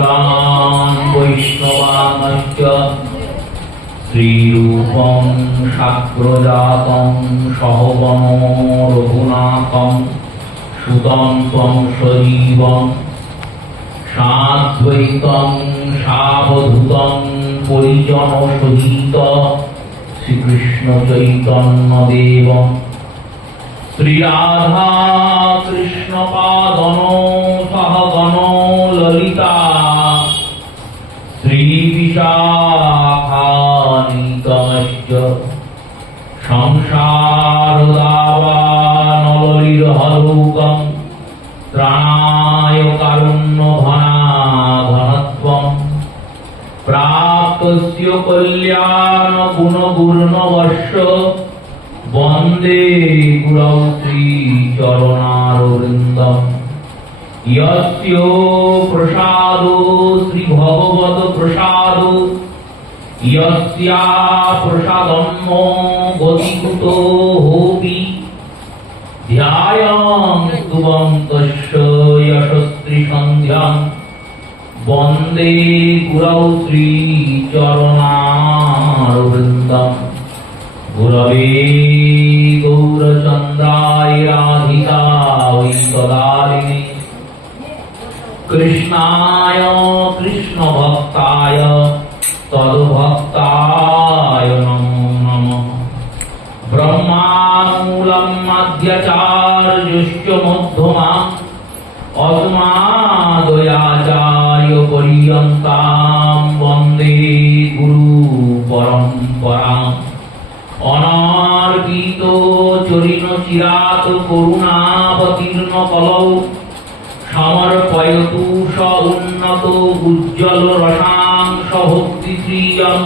भक्तिपुराण वैष्णवाश्च श्रीरूपं शाग्रजातं सहगणो रघुनाथं सुतं त्वं सजीवं साद्वैतं सावधूतं परिजनसहित श्रीकृष्ण चैतन्यदेवं श्रीराधा कृष्ण पादनो सहगणो ललिता श्रीविशाखान्वितमश्च संसारदावानललिर्हरुकं त्राणाय कारुण्यघनाघनत्वं प्राप्तस्य कल्याणगुणगूर्णवर्ष वन्दे गुरौ श्रीचरणारविन्दम् यस्य प्रसादो श्रीभगवत्प्रसादो यस्या प्रसादन्नो गतिकुतो होपि ध्यायं स्तुवं तस्य यशस्त्रिसन्ध्यां वन्दे गुरौ श्रीचरणारविन्दम् गुरवे गौरचन्द्राय राधिकायै तदालिने कृष्णाय कृष्णभक्ताय तद्भक्ताय नमो नमः ब्रह्मामूलं मध्यचार्युश्च मध्यमाम् अस्मादयाचार्यपर्यन्तां वन्दे गुरुपरम्पराम् अनार्पितो चरिनो चिरात् करुणावतीर्ण कलौ समर्पयतु स उन्नतो उज्ज्वल रसांश भक्तिश्रियम्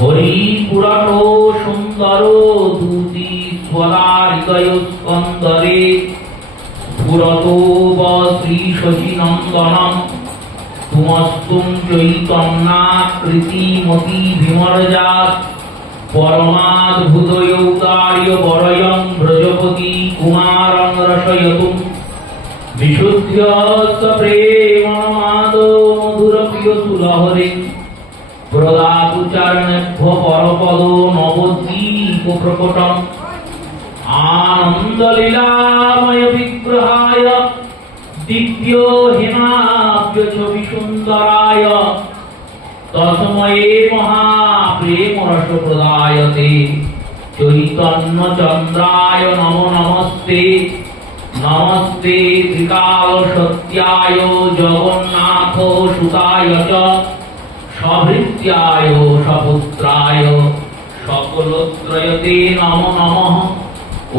हरिपुराणो सुन्दरो दूती स्वराहृदय स्कन्दरे पुरतो व श्रीशशिनन्दनम् तुमस्तुं चैतन्याकृतिमति विमर्जात् परमाद्भुतयोगार्य वरयं व्रजपति कुमारं रसयतुं विशुद्ध्यस्य प्रेममादो मधुरप्रियसुलहरिं प्रदातु चरणेभ्यो परपदो नवद्वीपप्रकटम् आनन्दलीलामय विग्रहाय दिव्यो हिमाभ्य च विसुन्दराय तस्मै महाप्रेमरसप्रदायते चैतन्यचन्द्राय नमो नमस्ते नमस्ते त्रिकालसत्याय जगन्नाथ सुताय च सभृत्याय सपुत्राय सकलत्रयते नमो नमः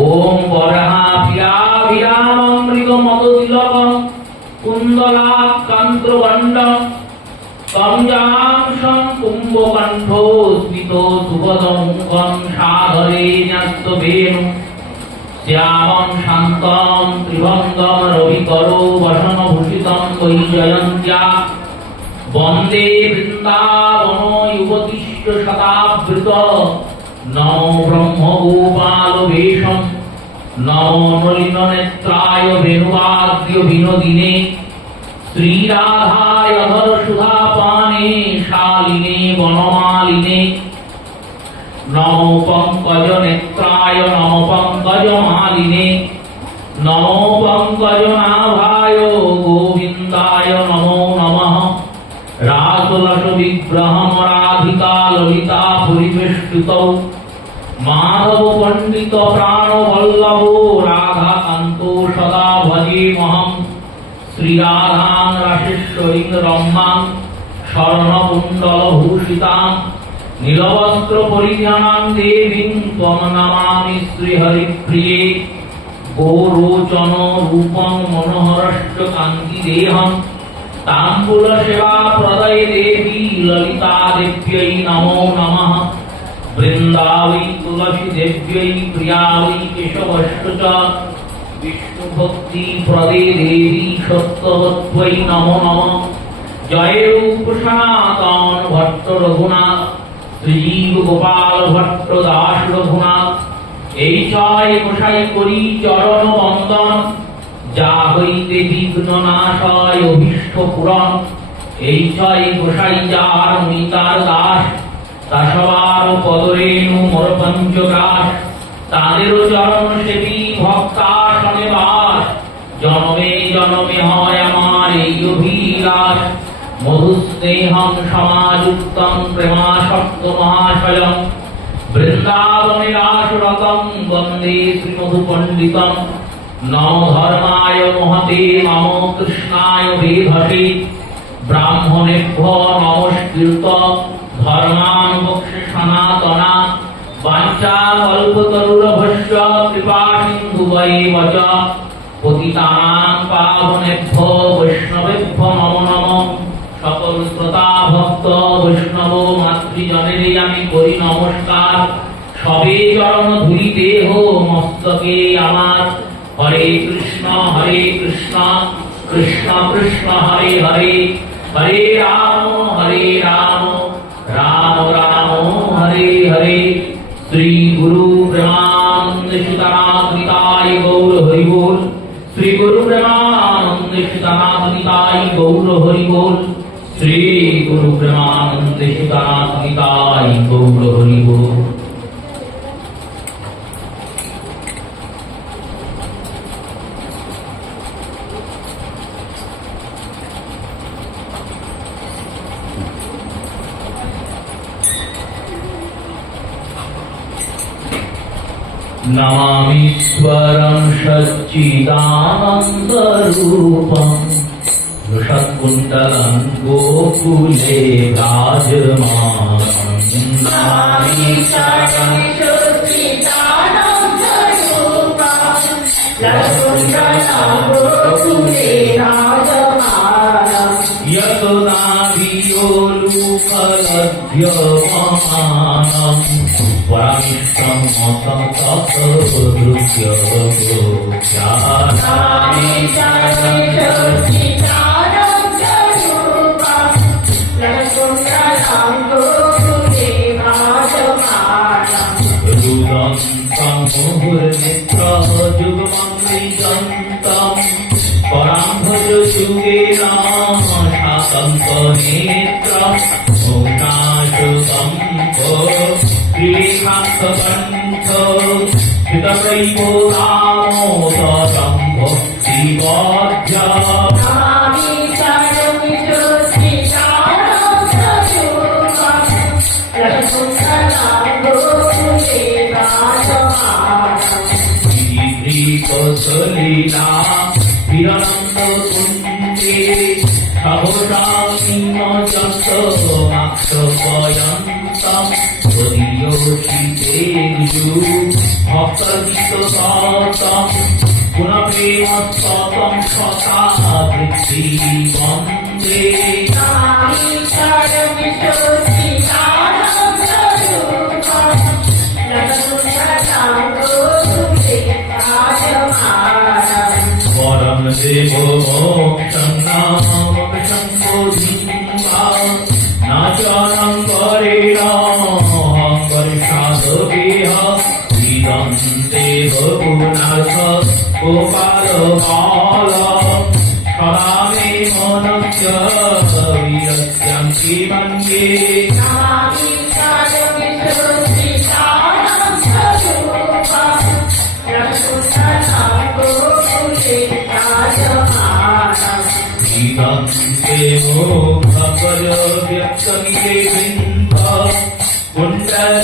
ॐ वराभिराभिराममृगमदतिलकं कुन्दलाकान्तवण्डं कंजांशं कुम्भकण्ठो स्मितो सुपदमुखं सागरे न्यस्तवेणुं श्यामं शान्तं त्रिभङ्गं रविकरो वसनभूषितं वैजयन्त्या वन्दे वृन्दावनो युवतिश्च शतावृत नमो ब्रह्मगोपालवेशं नमो नलिननेत्राय वेणुवाद्य विनोदिने श्रीराधाय धरसुधापाने शालिने वनमालिने नमो पंकजनेत्राय नमो पंकजमालिने नमो पंकजनाभाय गोविन्दाय नमो नमः रासलसविग्रहं राधिका ललिता परिवेष्टितौ माधव पंडित प्राणवल्लभो राधाकान्तो सदा भजेमहम् श्रीराधां राशेश्वरीं रम्यां स्वर्णकुण्डलभूषितां नीलवस्त्रपरिधानां देवीं त्वं नमामि श्रीहरिप्रिये गोरोचनरूपं मनोहरश्च कान्तिदेहं ताम्बूलसेवाप्रदये देवी ललितादेव्यै नमो नमः वृन्दावै तुलसीदेव्यै प्रियावै केशवश्च च विष्णुभक्तिप्रदे देवी सत्यवत्यै नमो नमः जय रूप सनातन भट्ट रघुनाथ শ্রীজীব গোপাল ভট্ট দাস রঘুনাথ এই ছয় গোসাই করি চরণ বন্দন, যা হইতে বিঘ্ন নাশ হয় অভীষ্ট পূরণ। এই ছয় গোসাই যার মিতার দাস, তা সবার পদরেণু মোর পঞ্চগ্রাস, তাদেরও চরণ সেবী ভক্তাসনে বাস, জনমে জনমে হয় আমার এই অভিলাষ। মধুস্নেহম সমাযুক্তম প্রেমাসক্ত মহাশয়ম, বৃন্দাবনে রাসরতম বন্দে শ্রীমধু পণ্ডিতম। নম ধর্মায় মহতে মম কৃষ্ণায় বেধসে, ব্রাহ্মণেভ্যো নমস্কৃত ধর্মান মোক্ষে সনাতনা। বাঞ্ছা কল্পতরুরভস্য কৃপা সিন্ধুবৈব চ, পতিতানাং পাবনেভ্যো বৈষ্ণবেভ্যো নমো নমঃ। সকল শ্রোতা ভক্ত বৈষ্ণব মাতৃজনেরে আমি করি নমস্কার। সবে চরণ ধুলি দেহ মস্তকে আমার। হরে কৃষ্ণ কৃষ্ণ কৃষ্ণ হরে হরে, হরে রাম রাম রাম হরে হরে। শ্রী গুরু প্রেমানন্দ সীতানাথ নিতাই গৌর হরি বল। শ্রী গুরু প্রেমানন্দ সীতানাথ নিতাই গৌর হরি বল। শ্রী গুরু প্রেমানন্দ সীতানাথ নিতাই গৌর হরি বল। নমামীশ্বরং সচ্চিদানন্দরূপং, वृषत्कुण्डलं गोकुले विराजमानं। यतोनाभियोलुकलभ्यमानं, परमिष्टं मतं मुहुर्निद्रजुगमङ्गलिजन्तं, पराम्भज युगेन शातन्तनेत्रं। मौनाशुतं क्रीखान्तकण्ठ, कृतप्रैवो दामोदरं भक्तिवर्ज्य। लीला हिरण्य कुंडे सभोषासिंहजन्तमाक्षपयन्तं, त्वदीयोषितेषु भक्तविश्वसातं, पुनः प्रेमस्ततं शतावृत्ति वन्दे। परम देव मोक्षं नाम शम्भोधिवा, नाचनं करेण हंकर्षादवेह, इदं देव गुणार्थ गोपाल बाल। सदा मे मनस्य विरक्तं मन्ये, इदं देवो भगवय व्यक्तमिते बिम्ब, कुण्डलसीधरक्तञ्च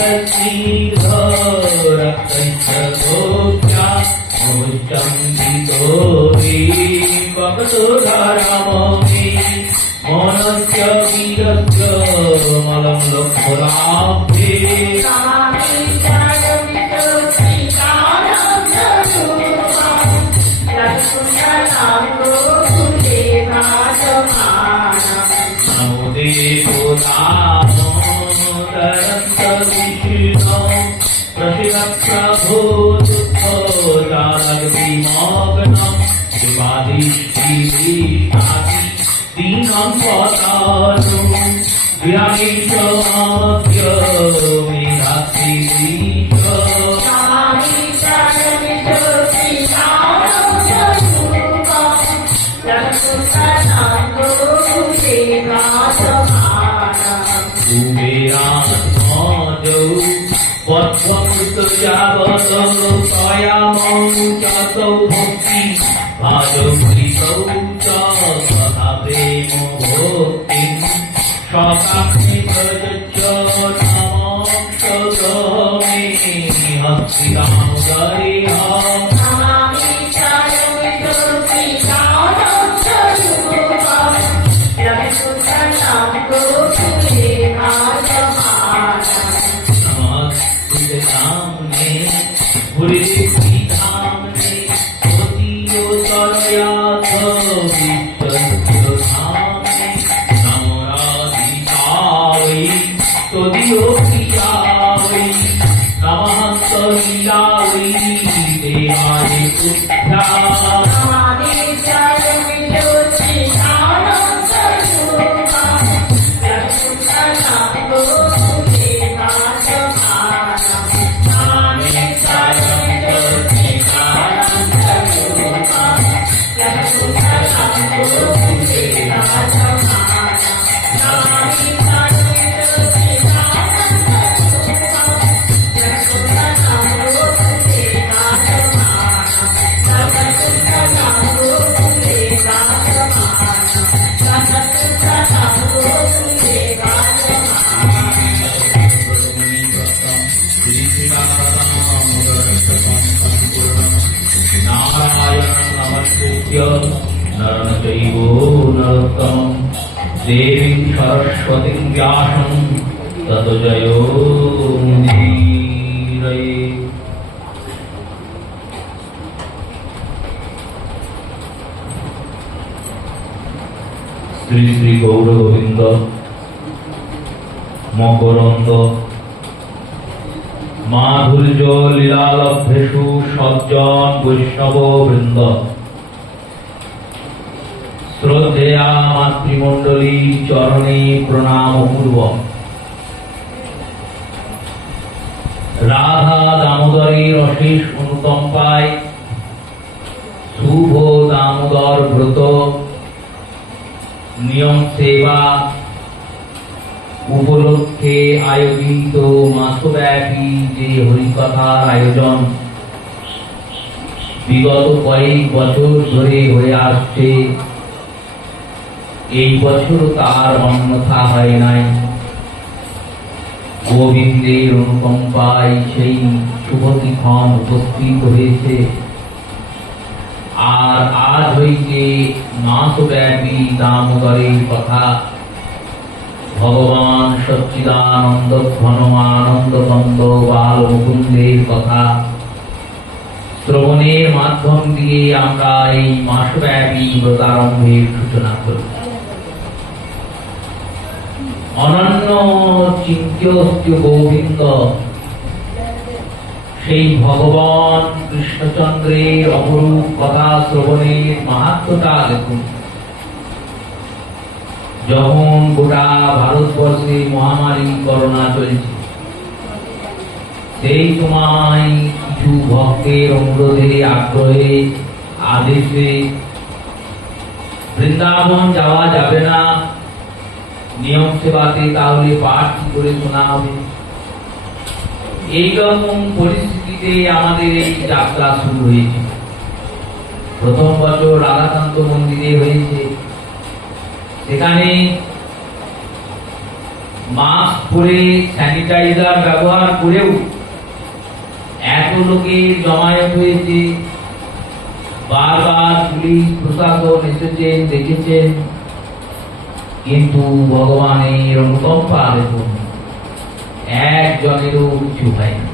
गोप्या, मोचं हितो मे भगतो धर्ममे। मनस्य वीरस्य मलं लक्ष्मणाब्धे, नमो देवो दामोदरन्तविष्णो, प्रसिद्धप्रभो दुःखजालविमग्नं, विवादिष्टिविष्टाति दीनं पतानु, विरामीशमद्य मेधात्रिविश्व। नमो কুবেরাত্মজৌ পদ্মপুত্রযাবত তয়ামৌচতৌ ভক্তি ভাজৌকৃতৌ চ তথা প্রেম ভক্তিং সকামে প্রযচ্ছ নমঃ মে হস্তিদামোদরে দেবী সরস্বতী ব্যাসং তত জয়ো মুদীরয়ে। শ্রী শ্রী গৌর গোবিন্দ মকরন্দ মাধুর্য লীলালভ্যেষু সজ্জন বৈষ্ণব বৃন্দ শ্রদ্ধেয়া মাতৃমণ্ডলী চরণে প্রণাম পূর্বক রাধা দামোদরের অশেষ অনুকম্পায় শুভ দামোদর ব্রত নিয়ম সেবা উপলক্ষে আয়োজিত মাসব্যাপী যে হরিকথার আয়োজন বিগত কয়েক বছর ধরে হয়ে আসছে, এই বছর তার অন্যথা হয় নাই। গোবিন্দের অনুকম্পায় সেই শুভতিক্ষণ উপস্থিত হয়েছে। আর আজ হইতে মাসব্যাপী দামোদরের কথা, ভগবান সচ্চিদানন্দ ঘন আনন্দকন্দ বাল মুকুন্দের কথা শ্রবণের মাধ্যম দিয়ে আমরা এই মাসব্যাপী ব্রতারম্ভের সূচনা করি। অনন্য চিন্ত্য গোবিন্দ সেই ভগবান কৃষ্ণচন্দ্রের অপরূপ কথা শ্রবণের মাহাত্ম্যটা দেখুন। যখন গোটা ভারতবর্ষে মহামারী করোনা চলছে, সেই সময় কিছু ভক্তের অনুরোধে আগ্রহে আদেশে বৃন্দাবন যাওয়া যাবে না, নিয়ম সেবাতে তাহলে পাঠ কি করে শোনা হবে। এইরকম পরিস্থিতিতে আমাদের এই যাত্রা শুরু হয়েছে। প্রথম বছর রাধাকান্ত মন্দিরে হয়েছে। সেখানে মাস্ক পরে স্যানিটাইজার ব্যবহার করেও এত লোকের জমায়েত হয়েছে। বারবার পুলিশ প্রশাসন এসেছেন, দেখেছেন, কিন্তু ভগবানের অনুকম্পা দেখুন, একজনেরও কিছু হয়নি।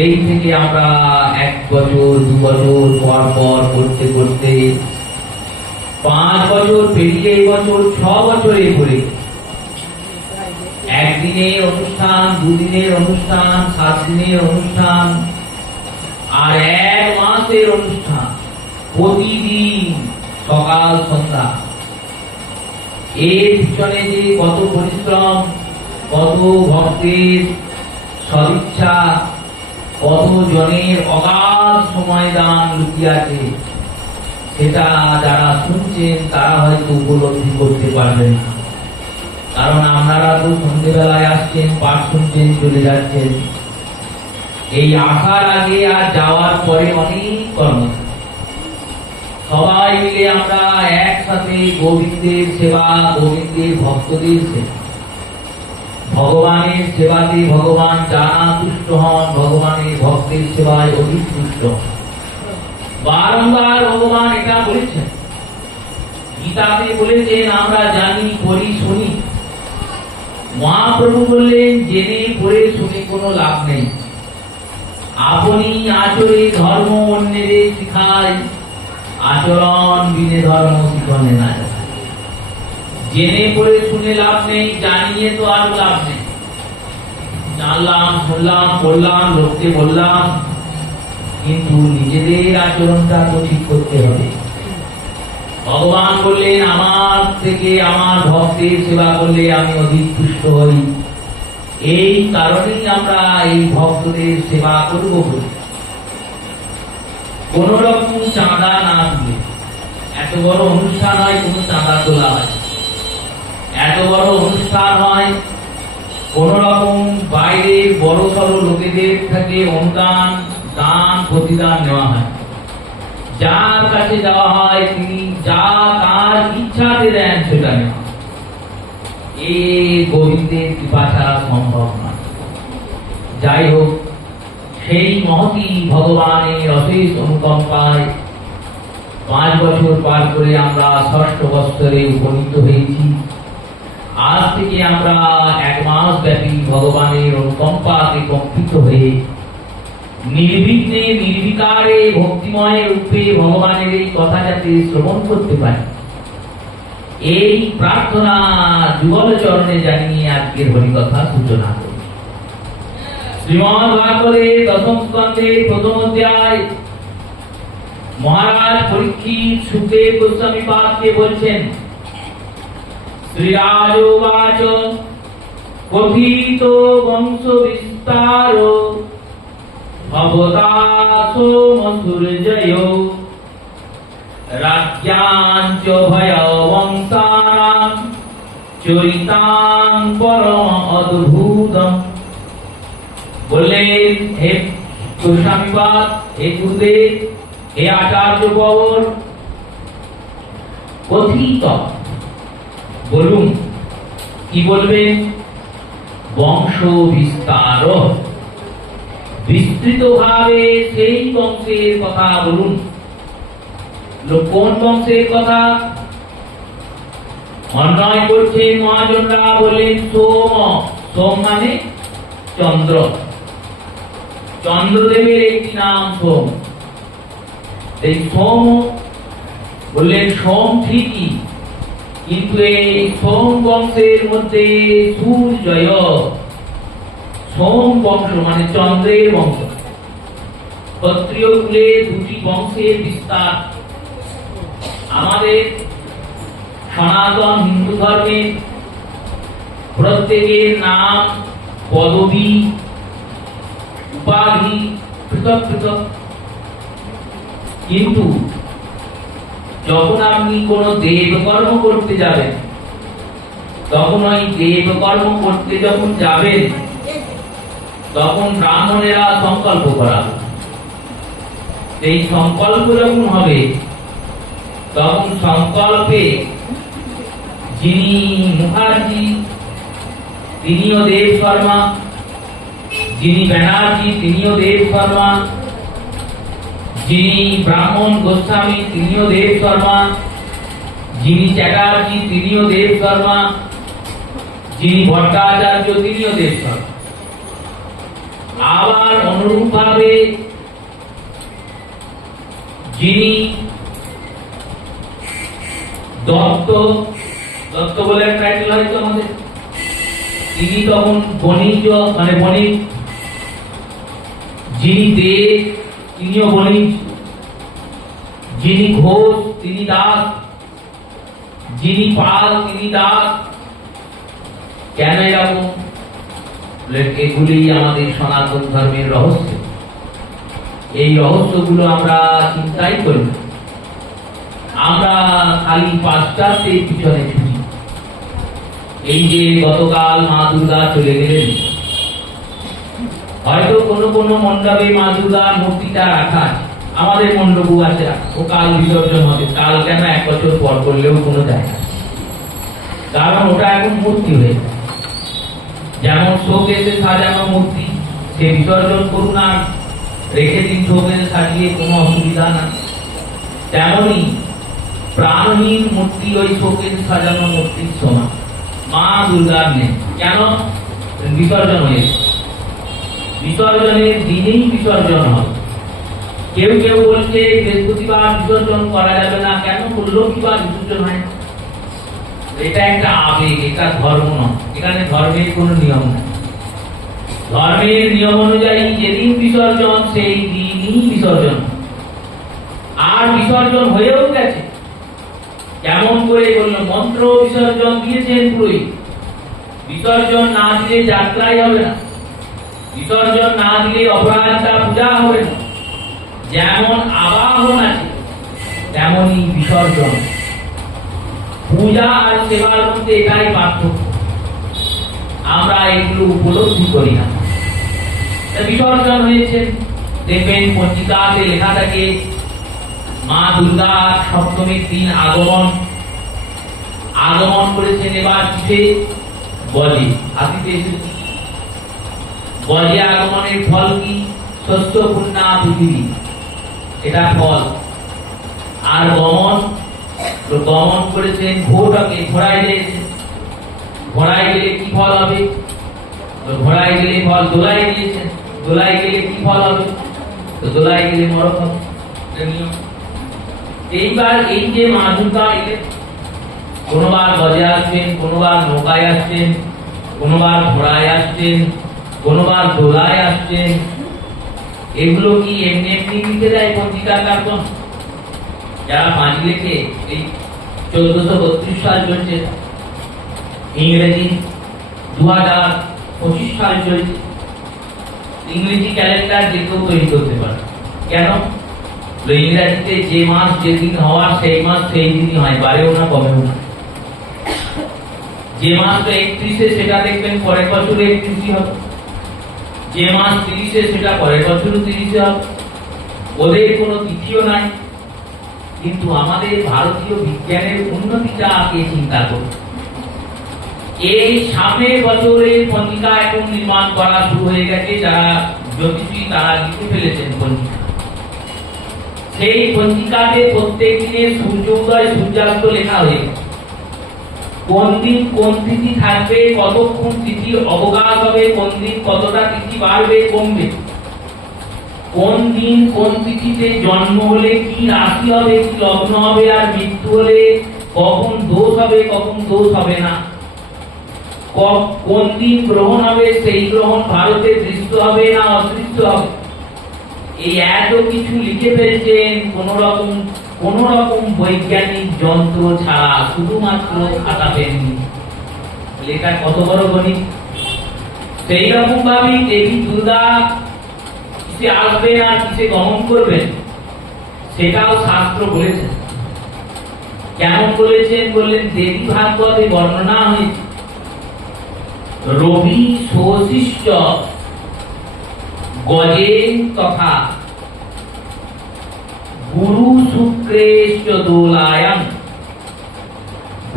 এই থেকে আমরা 1 বছর 2 বছর পর পর করতে করতে 5 বছর পেরিয়ে এই বছর 6 বছরে পড়ে একদিনের অনুষ্ঠান, 2 দিনের অনুষ্ঠান, 7 দিনের অনুষ্ঠান, আর 1 মাসের অনুষ্ঠান, প্রতিদিন সকাল সন্ধ্যা। এর পিছনে যে কত পরিশ্রম, কত ভক্তের সদিচ্ছা, কত জনের অগাধ সময় দান লুকিয়ে আছে, সেটা যারা শুনছেন তারা হয়তো উপলব্ধি করতে পারবেন না। কারণ আপনারা তো সন্ধ্যেবেলায় আসছেন, পাঠ শুনছেন, চলে যাচ্ছেন। এই আসার আগে আর যাওয়ার পরে অনেক কর্ম, সবাই মিলে আমরা একসাথে গোবিন্দের সেবা, গোবিন্দের ভক্তদের সেবা, ভগবানের সেবাতে ভগবান যারা তুষ্ট হন, ভগবানের ভক্তের সেবায় অধিক তুষ্ট হন। বারংবার ভগবান এটা বলেছেন, গীতাতে বলেছেন আমরা জানি, পড়ি, শুনি। মহাপ্রভু বললেন জেনে পড়ে শুনে কোনো লাভ নেই। আপনি আচরে ধর্ম অন্যের শিখায়, আচরণ বিনে ধর্ম শিখনে না। জেনে পড়ে শুনে লাভ নেই, জানিয়ে তো আর লাভ নেই। জানলাম, শুনলাম, পড়লাম, লোককে বললাম, কিন্তু নিজেদের আচরণটা তো ঠিক করতে হবে। ভগবান বললেন আমার থেকে আমার ভক্তের সেবা করলে আমি অধিক তুষ্ট হই। এই কারণেই আমরা এই ভক্তদের সেবা করব বলি। কোন রকম চাঁদা না তুলে, এত বড় অনুষ্ঠান হয় কোনো চাঁদা তোলা হয়, এত বড় অনুষ্ঠান হয় কোন রকম বাইরের বড় সড়ো লোকেদের থেকে অনুদান, দান, প্রতিদান নেওয়া হয়। যার কাছে যাওয়া হয় তিনি যা তার ইচ্ছাতে দেন সেটা নেওয়া। এই গোবিন্দের কৃপা ছাড়া সম্ভব নয়। যাই হোক, সেই মহতি ভগবানের অশেষ অনুকম্পায় 5 বছর পার করে আমরা 6ষ্ঠ বৎসরে উপনীত হয়েছি। আজ থেকে আমরা 1 মাস ব্যাপী ভগবানের অনুকম্পাতে কম্পিত হয়ে নির্বিঘ্নে নির্বিকারে ভক্তিময় রূপে ভগবানের এই কথা যাতে শ্রবণ করতে পারি, এই প্রার্থনা যুগল চরণে জানিয়ে আজকের হরিকথা সূচনা করি। শ্রীমদ্ ভাগবতে 10ম স্কন্ধে 1ম অধ্যায় মহারাজ পরীক্ষিত সুখদেব গোস্বামী পাদকে বলছেন, শ্রীরাজ উবাচ কথিত বংশ বিস্তার ভবতা সোমসূর্যয় রাজ্যাঞ্চ ভয় বংশানাং চরিতাং পরম অদ্ভুতম। বললেন, হে গোস্বামীপাদ, হে গুরুদেব, হে আচার্য বর, কথিত বলুন। কি বলবেন? বংশ বিস্তার, বিস্তৃত ভাবে সেই বংশের কথা বলুন। কোন বংশের কথা? অন্যায় করছেন মহাজনরা, বললেন সোম। সোম মানে চন্দ্র, চন্দ্রদেবের একটি নাম সোম। এই সোম বললেন, সোম ঠিকই, কিন্তু এই সোম বংশের মধ্যে সূর্যয়, সোম বংশ মানে চন্দ্রের বংশ। ক্ষত্রিয় কুলে 2টি বংশের বিস্তার। আমাদের সনাতন হিন্দু ধর্মে প্রত্যেকের নাম, পদবী, উপাধি পৃথক পৃথক, কিন্তু যখন আপনি কোন দেবকর্ম করতে যাবেন, তখন ওই দেবকর্ম করতে যখন যাবেন, তখন ব্রাহ্মণেরা সংকল্প করাবে। এই সংকল্প যখন হবে, তখন সংকল্পে যিনি মুখার্জি তিনিও দেব শর্মা, যিনি ব্যানার্জি তিনিও দেব শর্মা, যিনি ব্রাহ্মণ গোস্বামী তিনিও দেব শর্মা, যিনি চ্যাটার্জি তিনিও দেব শর্মা, যিনি ভট্টাচার্য তিনিও দেব শর্মা। আবার অনুরূপ ভাবে যিনি দত্ত, দত্ত বলে একটা টাইটেল হয়তো আমাদের, তিনি তখন বণিজ মানে বণিক, যিনি দেব তিনিও বণিক, যিনি ঘোষ তিনি দাস, যিনি পাল তিনি দাস। কেন এরকম? এগুলি আমাদের সনাতন ধর্মের রহস্য। এই রহস্যগুলো আমরা চিন্তাই করি না, আমরা খালি পাশ্চাত্যের পিছনে ছুটি। এই যে গতকাল মা দুর্গা চলে গেলেন, হয়তো কোনো কোনো মণ্ডপে মা দুর্গার মূর্তিটা রাখা আছে, আমাদের মণ্ডপও আছে, ও কাল বিসর্জন হবে। কাল কেন, 1 বছর পর করলেও কোনো যায় না, কারণ ওটা এখন মূর্তি হয়ে যায়। যেমন শোকেসে সাজানো মূর্তি, সে বিসর্জন করুন আর রেখে দিন শোকেসে সাজিয়ে, কোনো অসুবিধা না। তেমনই প্রাণহীন মূর্তি ওই শোকেসে সাজানো মূর্তির সমান। মা দুর্গার নেই কেন, বিসর্জন হয়েছে, বিসর্জনের দিনেই বিসর্জন হবে। কেউ কেউ বলছে বৃহস্পতিবার বিসর্জন করা যাবে না, কেন বললো কিবার বিসর্জন হয়? এটা একটা আবেগ, এটা ধর্ম নয়, এখানে ধর্মের কোনো নিয়ম নেই। ধর্মের নিয়ম অনুযায়ী যেদিন বিসর্জন সেই দিনই বিসর্জন, আর বিসর্জন হয়েও গেছে। কেমন করে বলল, মন্ত্র বিসর্জন দিয়েছেন পুরোহিত, বিসর্জন না দিলে যাত্রাই হবে না, বিসর্জন না দিলে অপরাজিতা পূজা হবে না। যেমন আবাহন আছে তেমনই বিসর্জন। পূজা আর সেবার মধ্যে এটাই পার্থক্য, আমরা এগুলো উপলব্ধি করি না। বিসর্জন হয়েছে, দেখবেন পঞ্জিকাতে লেখা থাকে মা দুর্গা সপ্তমীর দিন আগমন করেছেন। এবার কিসে? গজে, হাতিতে এসেছে। গজে আগমনের ফল কি? শস্য পূর্ণা পৃথিবী, এটা ফল। আর গমন করেছেন ঘোড়াকে, ঘোড়ায় দিয়েছেন। ঘোড়ায় গেলে কি ফল হবে? ঘোড়ায় গেলে ফল। দোলায় দিয়েছেন, দোলায় গেলে কি ফল হবে? তো দোলায় গেলে মরক হবে। এইবার এই যে মা দুর্গা এলেন, কোনোবার গজে আসছেন, কোনোবার নৌকায় আসছেন, কোনোবার ঘোড়ায় আসছেন, কোনোবার দোলায় আসছেন। এগুলো কি এমনি এমনি লিখে দেয় পঞ্জিকার কার্টন? যারা পাঁচি লেখে, এই 1432 সাল চলছে, ইংরেজি 2025 সাল চলছে, ইংরেজি ক্যালেন্ডার যে কেউ তৈরি করতে পারে। কেন? ইংরেজিতে যে মাস যেদিন হওয়ার সেই মাস সেই দিনই হয়, বাড়েও না কমেও না। যে মাস 31-এ সেটা দেখবেন পরের বছর 31 হবে, যে মাস 30-এ সেটা পরের বছর 30-এ হবে। ওদের কোনো তিথিও নাই। কিন্তু আমাদের ভারতীয় বিজ্ঞানের উন্নতিটা কে চিন্তা করবে? এই সামনের বছরে পঞ্জিকা এখন নির্মাণ করা শুরু হয়ে গেছে, যারা জ্যোতিষী তারা লিখে ফেলেছেন পঞ্জিকা। সেই পঞ্জিকাতে প্রত্যেক দিনে সূর্য উদয় সূর্যাস্ত লেখা হয়ে, কোন দিন কোন তিথি থাকবে, কতক্ষণ তিথির অবকাশ হবে, কোন দিন কতটা তিথি বাড়বে কমবে, কোন দিন কোন তিথিতে জন্ম হলে কি রাশি হবে, কি লগ্ন হবে, আর মৃত্যু হলে কখন দোষ হবে কখন দোষ হবে না, কোন দিন গ্রহণ হবে, সেই গ্রহণ ভারতে দৃষ্ট হবে না অদৃষ্ট হবে। এই এত কিছু লিখে ফেলছেন কোন রকম বৈজ্ঞানিক যন্ত্র ছাড়া, শুধুমাত্র খাতা পেন। লেখা কত বড় গণিত! সেই রকম ভাবে দেবী দুর্গা কিসে আসবেন আর কিসে গমন করবেন সেটাও শাস্ত্র বলেছেন। কেমন বলেছেন? বললেন দেবী ভাগবতে বর্ণনা হয়েছে, রবি সৌশিষ্ট গজে তথা গুরু শুক্রেশ্চ দোলায়ং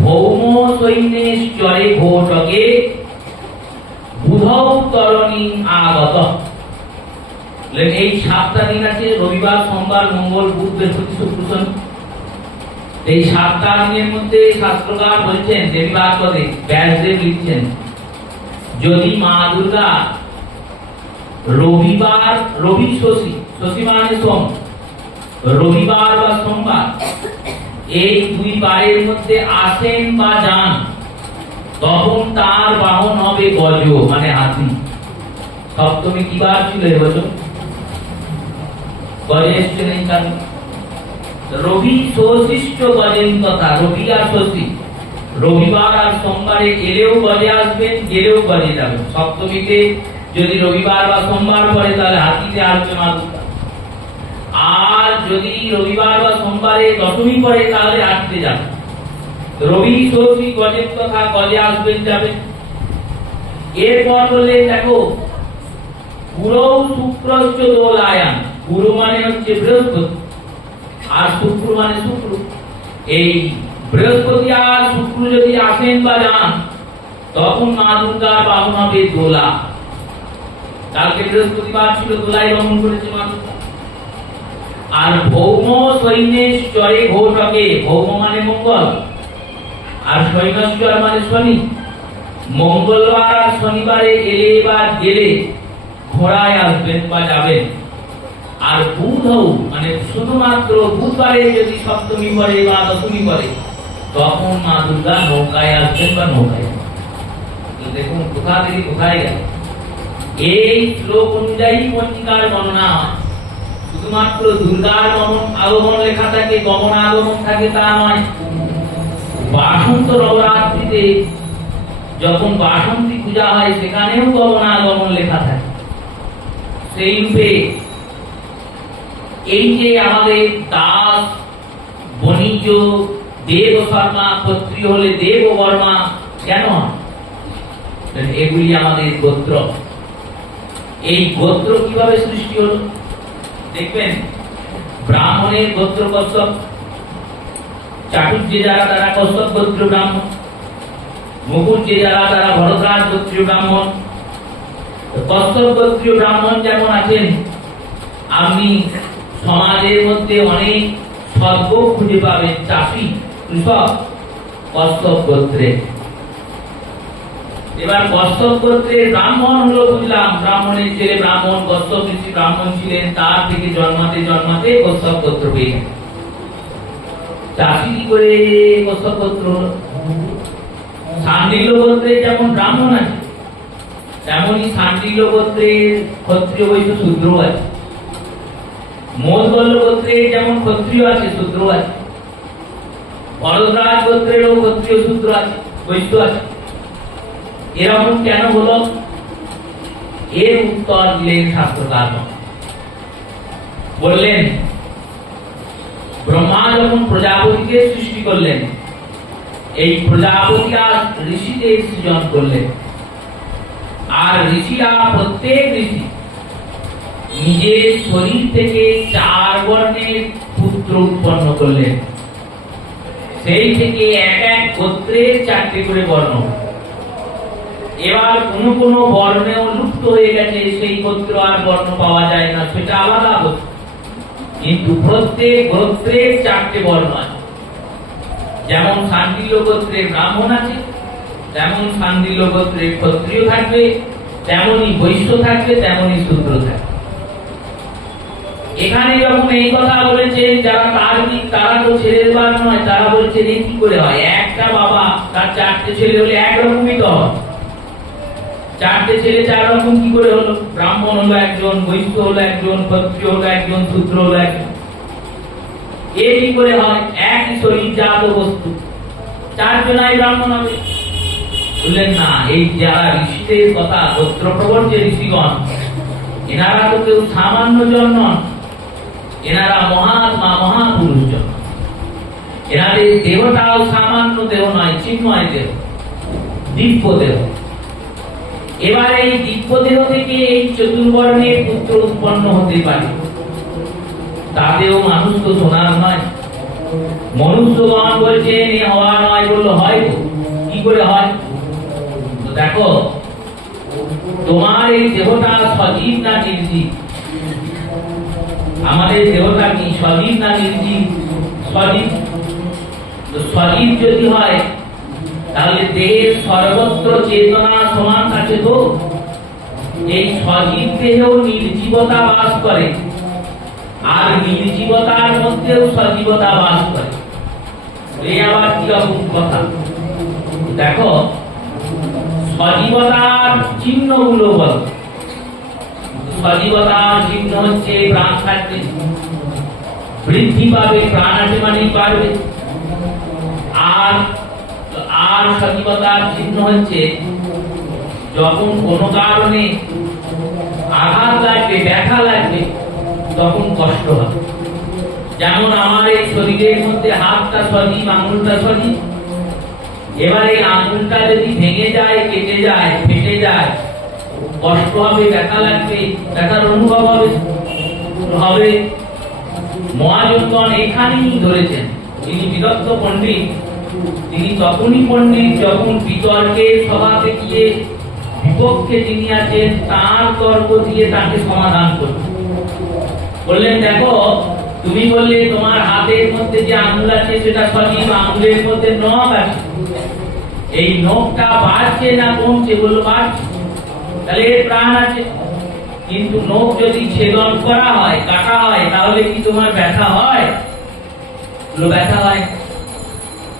ভৌম সৈন্যেশ্বরে ঘোটকে বুধৌ তরণী আগত। এই 7টা দিন আছে, রবিবার সোমবার মঙ্গল বুধ বৃহস্পতি শুক্র শনি। এই 7টা দিনের মধ্যে শাস্ত্রকার বলছেন, দেবী ভাগবতে ব্যাসদেব লিখছেন, যদি মা দুর্গা রবিবার, রবি শশী, শশী মানে সোম, রবিবার বা সোমবার, এই 2 বারের মধ্যে আসেন বা যান, তখন তার বাহন হবে গজ মানে হাতি। সপ্তমী কি বার ছিল এবছর? গজে এসছে নেই কারণ রবি সৌশিষ্ট গজেন কথা, রবি আর শশী রবিবার আর সোমবারে এলেও গজে আসবেন, গেলেও গজে যাবেন। সপ্তমীতে যদি রবিবার বা সোমবার পড়ে তাহলে হাতিতে আসবে মা দুর্গা, আর যদি রবিবার বা সোমবারে দশমী পড়ে তাহলে আসতে যাবে। রবি ষষ্ঠী গজের কথা, গজে আসবেন যাবেন। এরপর বললে দেখো গুরু শুক্রশ্চ দোলায়ান, গুরু মানে হচ্ছে বৃহস্পতি আর শুক্র মানে শুক্র। এই বৃহস্পতি আর শুক্র যদি আসেন বা যান তখন মা দুর্গার বাহন হবে দোলা। কালকে বৃহস্পতিবার ছিল, দোলায় গমন করেছে মা দুর্গা। আর ভৌম সৈন্যেশ্বরে ঘোষকে, ভৌম মানে মঙ্গল আর সৈন্যেশ্বর মানে শনি। মঙ্গলবার আর শনিবারে এলে বা গেলে ঘোড়ায় আসবেন বা যাবেন। আর বুধ মানে শুধুমাত্র বুধবারে যদি সপ্তমী পড়ে বা দশমী পড়ে তখন মা দুর্গা নৌকায় আসবেন বা নৌকায়। দেখুন কোথা থেকে কোথায় গেল। এই শ্লোক অনুযায়ী পঞ্জিকার গণনা হয়। শুধুমাত্র দুর্গার আগমন লেখা থাকে, গমন আগমন থাকে তা নয়। বাসন্ত নবরাত্রিতে যখন বাসন্তী পূজা হয় সেখানেও গমন আগমন লেখা থাকে। সেই রূপে এই যে আমাদের দাস, বণিজ, দেব শর্মা, ক্ষত্রিয় হলে দেব বর্মা, কেন এগুলি আমাদের গোত্র। এই গোত্র কিভাবে সৃষ্টি হলো দেখবেন। ব্রাহ্মণের গোত্র কশ্যপ, চাটুর্যে যারা তারা কশ্যপ গোত্র ব্রাহ্মণ, মুকুটে যারা তারা ভরদ্বাজ গোত্রীয় ব্রাহ্মণ। কশ্যপ গোত্রীয় ব্রাহ্মণ যেমন আছেন, আপনি সমাজের মধ্যে অনেক সর্ব খুঁজে পাবেন। চাষি, কৃষক কশ্যপ গোত্রে। এবার কশ্যপ গোত্রের ব্রাহ্মণ হলো বুঝলাম, ব্রাহ্মণের ছেলে ব্রাহ্মণ, কশ্যপ ঋষি ব্রাহ্মণ ছিলেন, তার থেকে জন্মাতে জন্মাতে কশ্যপ গোত্র পেয়ে গেল। চাষি কি করে কশ্যপ গোত্র হলো? শাণ্ডিল্য গোত্রে যেমন ব্রাহ্মণ আছে তেমনি শাণ্ডিল্য গোত্রের ক্ষত্রিয় বৈশ্য শূদ্র আছে। মোদগল্য গোত্রে যেমন ক্ষত্রিয় আছে শূদ্র আছে। ভরদ্বাজ গোত্রেরও ক্ষত্রিয় শূদ্র আছে, বৈশ্য আছে। এরকম কেন হলো? এর উত্তর দিলেন শাস্ত্রকার। বললেন ব্রহ্মা যখন প্রজাপতিকে সৃষ্টি করলেন, এই প্রজাপতি আর ঋষিদের সৃজন করলেন। আর ঋষিরা প্রত্যেক ঋষি নিজের শরীর থেকে 4 বর্ণের পুত্র উৎপন্ন করলেন। সেই থেকে এক এক গোত্রের 4টে করে বর্ণ। এবার কোন কোন বর্ণেও লুপ্ত হয়ে গেছে, সেই গোত্র আর বর্ণ পাওয়া যায় না, সেটা আলাদা গোত্র। কিন্তু প্রত্যেক গোত্রের 4টে বর্ণ আছে। যেমন শাণ্ডিল্য গোত্রে ব্রাহ্মণ আছে, তেমন শাণ্ডিল্য গোত্রে ক্ষত্রিয় থাকবে, তেমনি বৈশ্য থাকবে, তেমনি শূদ্র থাকবে। এখানে যখন এই কথা বলেছেন যারা তার্কিক, তারা তো ছেলে দেবার নয়, তারা বলছেন এই কি করে হয়? একটা বাবা তার 4টে ছেলে হলে একরকমই তো হয়। 4টে ছেলে 4 রকম কি করে হলো? ব্রাহ্মণ হলো একজন, বৈশ্য হলো একজন, ক্ষত্রিয় হলো একজন, শূদ্র হলো একজন। এই কি করে হয়? একই শরীরজাত বস্তু 4 জনাই ব্রাহ্মণ হবে। বললেন না, এই যারা ঋষিদের কথা, গোত্রপ্রবর যে ঋষিগণ, এনারা তো কেউ সামান্য জন নন, এনারা মহাত্মা, মহাপুরুষ জন। এনাদের দেহটাও সামান্য দেহ নয়, চিন্ময় দেহ, দিব্য দেহ। এবার এই দিব্য দেহ থেকে এই চতুর্বর্ণের পুত্র উৎপন্ন হতে পারে। তাতেও মানুষ তো সোনার নয়। মনুষ্যগণ বলছেন এ হওয়া নয়, বললো হয় তো। কি করে হয়? তো দেখো, তোমার এই দেহটা সজীব না নির্জীব? আমাদের দেহটা কি সজীব না নির্জীব? সজীব। তো সজীব যদি হয় তাহলে দেহের সর্বত্র চেতনা সমান থাকে। তো এই সজীব দেহেও নির্জীবতা বাস করে, আর নির্জীবতার মধ্যেও সজীবতা বাস করে। এই আবার কি রকম কথা? দেখো, সজীবতার চিহ্নগুলো বল। সজীবতার চিহ্ন হচ্ছে প্রাণ থাকবে, বৃদ্ধি পাবে, প্রাণ আছে মানে বাড়বে। আর সজীবতার চিহ্ন হচ্ছে যখন কোনো কারণে আঘাত লাগবে, ব্যথা লাগবে, তখন কষ্ট হবে। যেমন আমার এই শরীরের মধ্যে হাতটা সজীব, আঙুলটা সজীব, এবার এই আঙুলটা যদি ভেঙে যায়, কেটে যায়, ফেটে যায়, কষ্ট হবে, ব্যথা লাগবে, ব্যথার অনুভব হবে। মহাযোগগণ এখানেই ধরেছেন। তিনি বিদগ্ধ পণ্ডিত, তিনি তখনই পণ্ডিত যখন বিতর্কের সভাতে গিয়ে বিপক্ষে যিনি আছেন তার তর্ক দিয়ে তাকে সমাধান করবেন। বললেন, দেখো তুমি বললে তোমার হাতের মধ্যে যে আঙুল আছে সেটা সজীব, আঙুলের মধ্যে নখ আছে, এই নখটা বাড়ছে না কমছে? বললো বাড়ছে, তাহলে এর প্রাণ আছে। কিন্তু নখ যদি ছেদন করা হয়, কাটা হয়, তাহলে কি তোমার ব্যথা হয়? বললো ব্যথা হয়।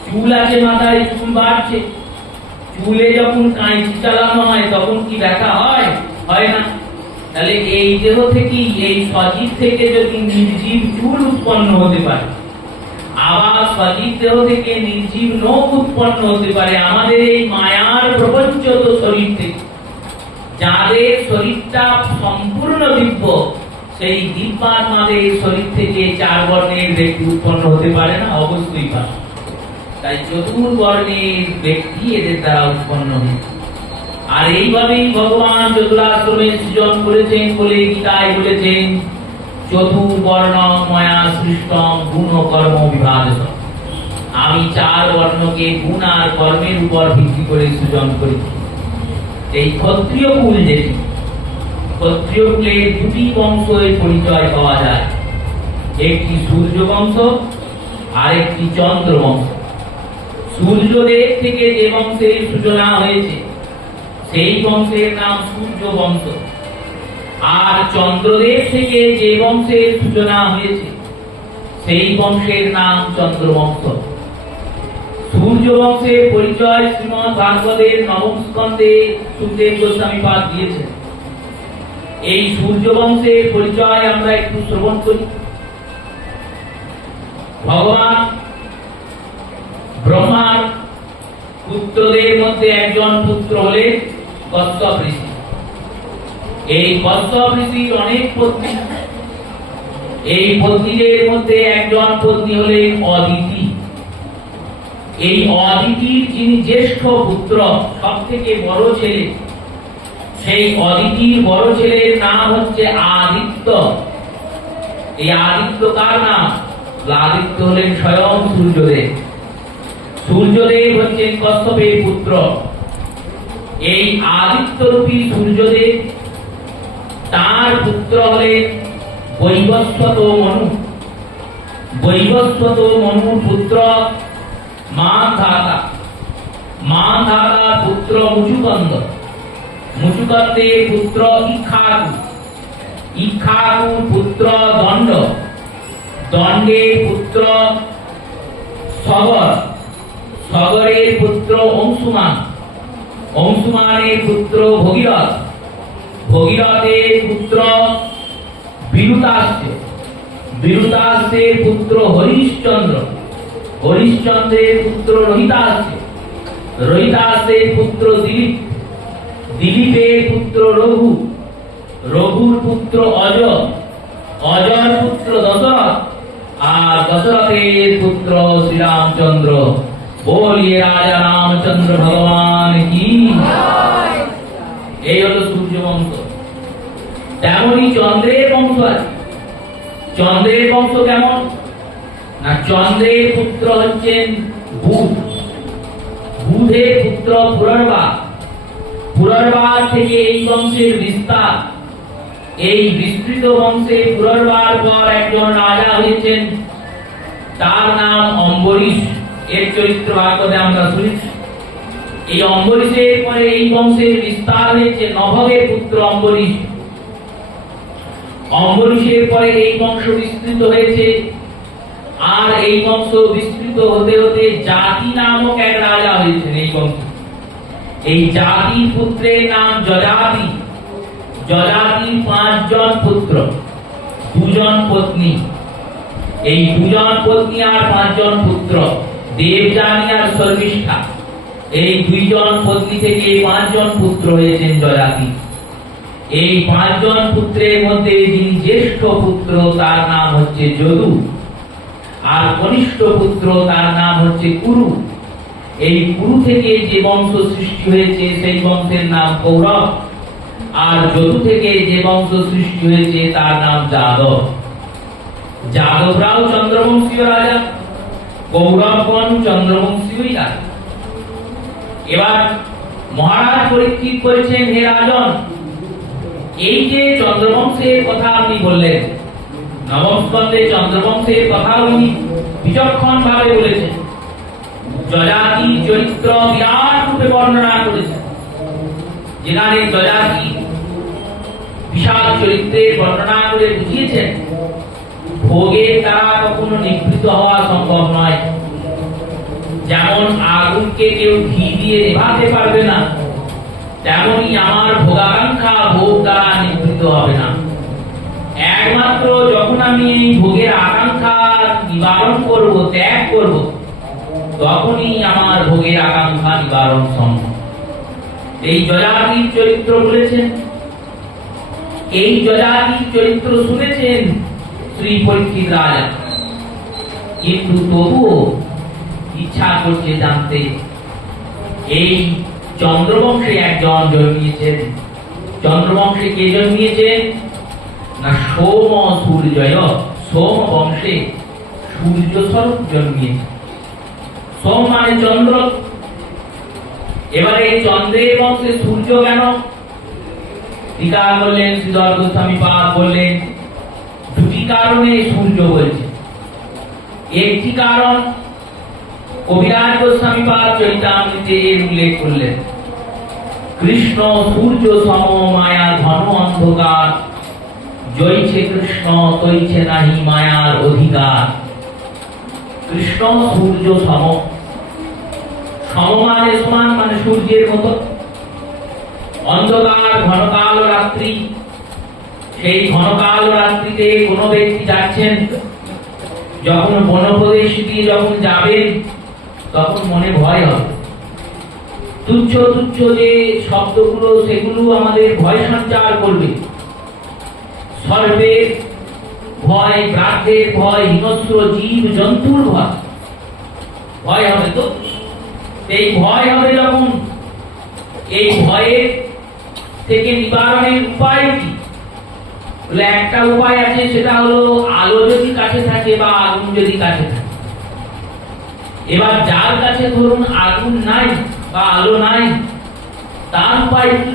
চুল আছে মাথায়, চুল বাড়ছে, চুলে যখন কাঁচি চালানো হয় তখন কি ব্যথা হয়? হয় না। তাহলে এই দেহ থেকে, এই সজীব থেকে যদি নির্জীব চুল উৎপন্ন হতে পারে, আবার সজীব দেহ থেকে নির্জীব নখ উৎপন্ন হতে পারে, আমাদের এই মায়ার প্রপঞ্চ শরীর থেকে, যাদের শরীরটা সম্পূর্ণ দিব্য, সেই দিব্যাত্মাদের শরীর থেকে চার বর্ণের ব্যক্তি উৎপন্ন হতে পারে না? অবশ্যই পারে। তাই চতুর্বর্ণের ব্যক্তি এদের দ্বারা উৎপন্ন হয়েছে। আর এইভাবেই ভগবান চতুরাশ্রমের সৃজন করেছেন বলে গীতায় বলেছেন, চতুর্বর্ণ ময়া সৃষ্টং গুণ কর্ম বিভাজস। আমি চার বর্ণকে গুণ আর কর্মের উপর ভিত্তি করে সৃজন করেছি। এই ক্ষত্রিয় কুল, যেটি ক্ষত্রিয় কুলের দুটি বংশের পরিচয় পাওয়া যায়, একটি সূর্য বংশ আর একটি চন্দ্র বংশ। সূর্যদেব থেকে যে বংশের সূচনা হয়েছে সেই বংশের নাম সূর্য বংশ, আর চন্দ্রদেব থেকে যে বংশের সূচনা হয়েছে সেই বংশের নাম চন্দ্র বংশ। সূর্য বংশের পরিচয় শ্রীমদ ভাগবতের নবম স্কন্ধে সুখদেব গোস্বামী পাদ দিয়েছেন। এই সূর্য বংশের পরিচয় আমরা একটু শ্রবণ করি। ভগবান ব্রহ্মার পুত্রদের মধ্যে একজন পুত্র হলেন কশ্যপ ঋষি। এই কশ্যপ ঋষির অনেক পত্নী, এই পত্নীদের মধ্যে একজন পত্নী হলেন অদিতি। এই অদিতির যিনি জ্যেষ্ঠ পুত্র, সব থেকে বড় ছেলে, সেই অদিতির বড় ছেলের নাম হচ্ছে আদিত্য। এই আদিত্য কার নাম? আদিত্য হলেন স্বয়ং সূর্যদেব। সূর্যদেব হচ্ছেন কশ্যপের পুত্র। এই আদিত্যরূপী সূর্যদেব, তার পুত্র হলেন বৈবস্বত মনু। বৈবস্বত মনুর পুত্র মানধাতা। মানধাতার পুত্র মুচুকন্দ। মুচুকন্দের পুত্র ইক্ষাকু। ইক্ষাকুর পুত্র দণ্ড। দণ্ডের পুত্র সগর। সগরের পুত্র অংশুমান। অংশুমানের পুত্র ভগীরথ। ভগীরথের পুত্র বিরুতাস্য। বিরুতাস্যের পুত্র হরিশ্চন্দ্র। হরিশ্চন্দ্রের পুত্র রোহিতাস্য। রোহিতাস্যের পুত্র দিলীপ। দিলীপের পুত্র রঘু। রঘুর পুত্র অজ। অজর পুত্র দশরথ। আর দশরথের পুত্র শ্রীরামচন্দ্র। বলিয়ে রাজা রামচন্দ্র ভগবান কি। এই হলো সূর্য বংশ। তেমনই চন্দ্রের বংশ আছে। চন্দ্রের বংশ কেমন না, চন্দ্রের পুত্র হচ্ছেন বুধ। বুধের পুত্র পুরর্বা। পুরর্বার থেকে এই বংশের বিস্তার। এই বিস্তৃত বংশে পুরর্বার পর একজন রাজা হয়েছেন, তার নাম অম্বরীশ। এর চরিত্র ভাগবতে আমরা শুনেছি। এই অম্বরীশের পরে এই বংশের বিস্তার হয়েছে নভবের পুত্র অম্বরীশ। অম্বরীশের পরে এই বংশ বিস্তৃত হয়েছে, আর এই বংশ বিস্তৃত হতে হতে জাতি নামক এক রাজা হয়েছেন এই বংশে। এই জাতির পুত্রের নাম যযাতি। যযাতির 5 জন পুত্র, 2 জন পত্নী। এই 2 জন পত্নী আর 5 জন পুত্র, দেবযানী আর শর্মিষ্ঠা। এই 2 জন পত্নী থেকে 5 জন পুত্র হয়েছেন যযাতি। এই পাঁচজন পুত্রের মধ্যে যিনি জ্যেষ্ঠ পুত্র তার নাম হচ্ছে যদু, আর কনিষ্ঠ পুত্র তার নাম হচ্ছে কুরু। এই কুরু থেকে যে বংশ সৃষ্টি হয়েছে সেই বংশের নাম কৌরব, আর যদু থেকে যে বংশ সৃষ্টি হয়েছে তার নাম যাদব। যাদবরাও চন্দ্রবংশীয় রাজা, কৌরবগণ চন্দ্রবংশীয় রাজা। এবার মহারাজ পরীক্ষিত করেছেন, হে রাজন, এই যে চন্দ্রবংশের কথা আপনি বললেন, নবম স্কন্ধে চন্দ্রবংশের কথা উনি বিচক্ষণ ভাবে বলেছেন। যযাতি চরিত্র বিরাট রূপে বর্ণনা করেছেন, যেখানে যযাতি বিশাল চরিত্রের বর্ণনা করে বুঝিয়েছেন ভোগের দ্বারা কখনো নিবৃত হওয়া সম্ভব নয়। যেমন আগুনকে কেউ ঘি দিয়ে নেভাতে পারবে না, তেমনি আমার ভোগাকাঙ্ক্ষা ভোগ দ্বারা নিবৃত হবে না। একমাত্র যখন আমি এই ভোগের আকাঙ্ক্ষা নিবারণ করব, ত্যাগ করব, তখনই আমার ভোগের আকাঙ্ক্ষা নিবারণ সম্ভব। এই যযাতির চরিত্র বলেছেন, এই যযাতির চরিত্র শুনেছেন শ্রী পরীক্ষিত রাজা, কিন্তু তবুও ইচ্ছা করছে জানতে এই চন্দ্রবংশে একজন জন্মিয়েছেন। চন্দ্রবংশে কে জন্মিয়েছেন না সোম সূর্যয়, সোম বংশে সূর্য স্বরূপ জন্মিয়েছে। সোম মানে চন্দ্র। এবারে চন্দ্রের বংশে সূর্য কেন? টিকা বললেন শ্রীধর গোস্বামী পাদ বললেন দুটি কারণে সূর্য বলছে। একটি কারণ কবিরাজ গোস্বামী পাদ চৈতামৃতে এর উল্লেখ করলেন, কৃষ্ণ সূর্য সম মায়া ঘন অন্ধকার, জয়ছে কৃষ্ণ তৈছে নাহি মায়ার অধিকার। কৃষ্ণ সূর্য সম, সম মানে সমান, মানে সূর্যের মতো। অন্ধকার ঘনকাল রাত্রি, সেই ঘনকাল রাত্রিতে কোন ব্যক্তি যাচ্ছেন, যখন বনপ্রদেশ দিয়ে যখন যাবেন তখন মনে ভয় হবে। তুচ্ছ তুচ্ছ যে শব্দগুলো সেগুলো আমাদের ভয় সঞ্চার করবে। সর্বের ভয়, ব্রাহ্মের ভয়, হিংস্র জীব জন্তুর ভয়, ভয় হবে। তো এই ভয় হবে যখন, এই ভয়ের থেকে নিবারণের উপায় কি? একটা উপায় আছে, সেটা হলো আলো যদি কাছে থাকে বা আগুন যদি কাছে থাকে। এবার যার কাছে ধরুন আগুন নাই বা আলো নাই, তার উপায় কি?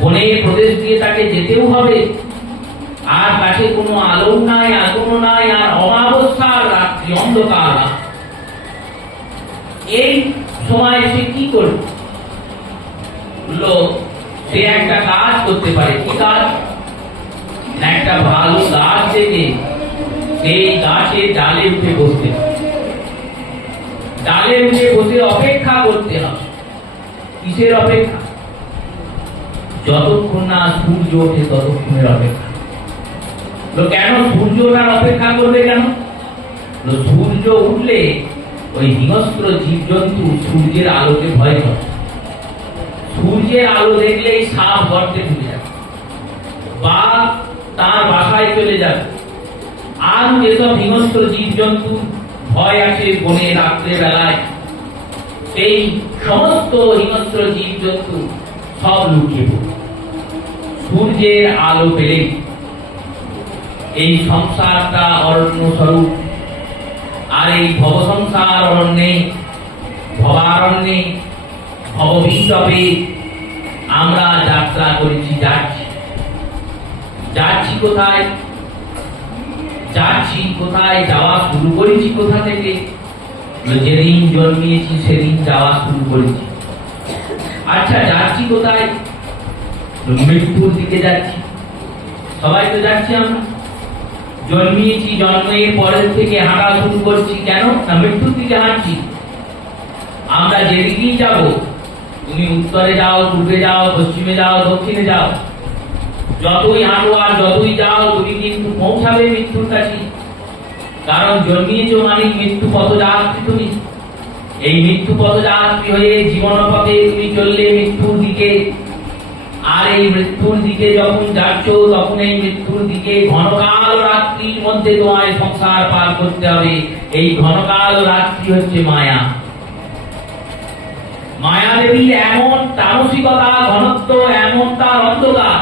বনের প্রদেশ দিয়ে তাকে যেতেও হবে, আর কাছে কোনো আলো নাই, আগুনও নাই, আর অমাবস্যার রাত্রি, অন্ধকার। এই সময় সে কি করবে? সে একটা কাজ করতে পারে। কি কাজ? একটা ভালো গাছ থেকে সেই গাছের ডালে উঠে বসতে হবে। ডালে উঠে বসে অপেক্ষা করতে হবে। কিসের অপেক্ষা? যতক্ষণ না সূর্য ওঠে ততক্ষণের অপেক্ষা। কেন সূর্যটার অপেক্ষা করবে? কেন? সূর্য উঠলে ওই হিংস্র জীবজন্তু সূর্যের আলোকে ভয় করে। সূর্যের আলো দেখলেই সাপ গর্তে ঢুকে যাবে, বা তার বাসায় চলে যাবে। আর যেসব হিংস্র জীবজন্তু ভয় আছে বনে রাত্রে বেলায়, সেই সমস্ত হিংস্র জীবজন্তু সব লুকিয়ে পড়ে সূর্যের আলো পেলে। এই সংসারটা অরণ্য স্বরূপ, আর এই ভব সংসার অরণ্যে, ভবারণ্যে, ভববিষ্ণবে আমরা যাত্রা করেছি, যাচ্ছি। যাচ্ছি কোথায়? যাচ্ছি কোথায়? যাওয়া শুরু করেছি কোথা থেকে? যেদিন জন্মিয়েছি সেদিন যাওয়া শুরু করেছি। আচ্ছা, যাচ্ছি কোথায়? মৃত্যুর দিকে যাচ্ছি। সবাই তো যাচ্ছি আমরা। জন্মিয়েছি, জন্মের পরের থেকে হাঁটা শুরু করছি। কেন? না মৃত্যুর দিকে হাঁটছি। আমরা যেদিকেই যাব, তুমি উত্তরে যাও, পূর্বে যাও, পশ্চিমে যাও, দক্ষিণে যাও, যতই হাঁটো আর যতই যাও, তুমি কিন্তু পৌঁছাবে মৃত্যুর কাছে। কারণ জন্মিয়েছো মানে মৃত্যু পথযাত্রী তুমি। এই মৃত্যু পথযাত্রী হয়ে জীবন পথে তুমি চললে মৃত্যুর দিকে, আর এই মৃত্যুর দিকে যখন যাচ্ছ তখন এই মৃত্যুর দিকে ঘনকাল রাত্রির মধ্যে তোমায় সংসার পার করতে হবে। এই ঘনকাল রাত্রি হচ্ছে মায়া। মায়া দেবী এমন তামসিকতা ঘনত্ব, এমন তার অন্ধকার,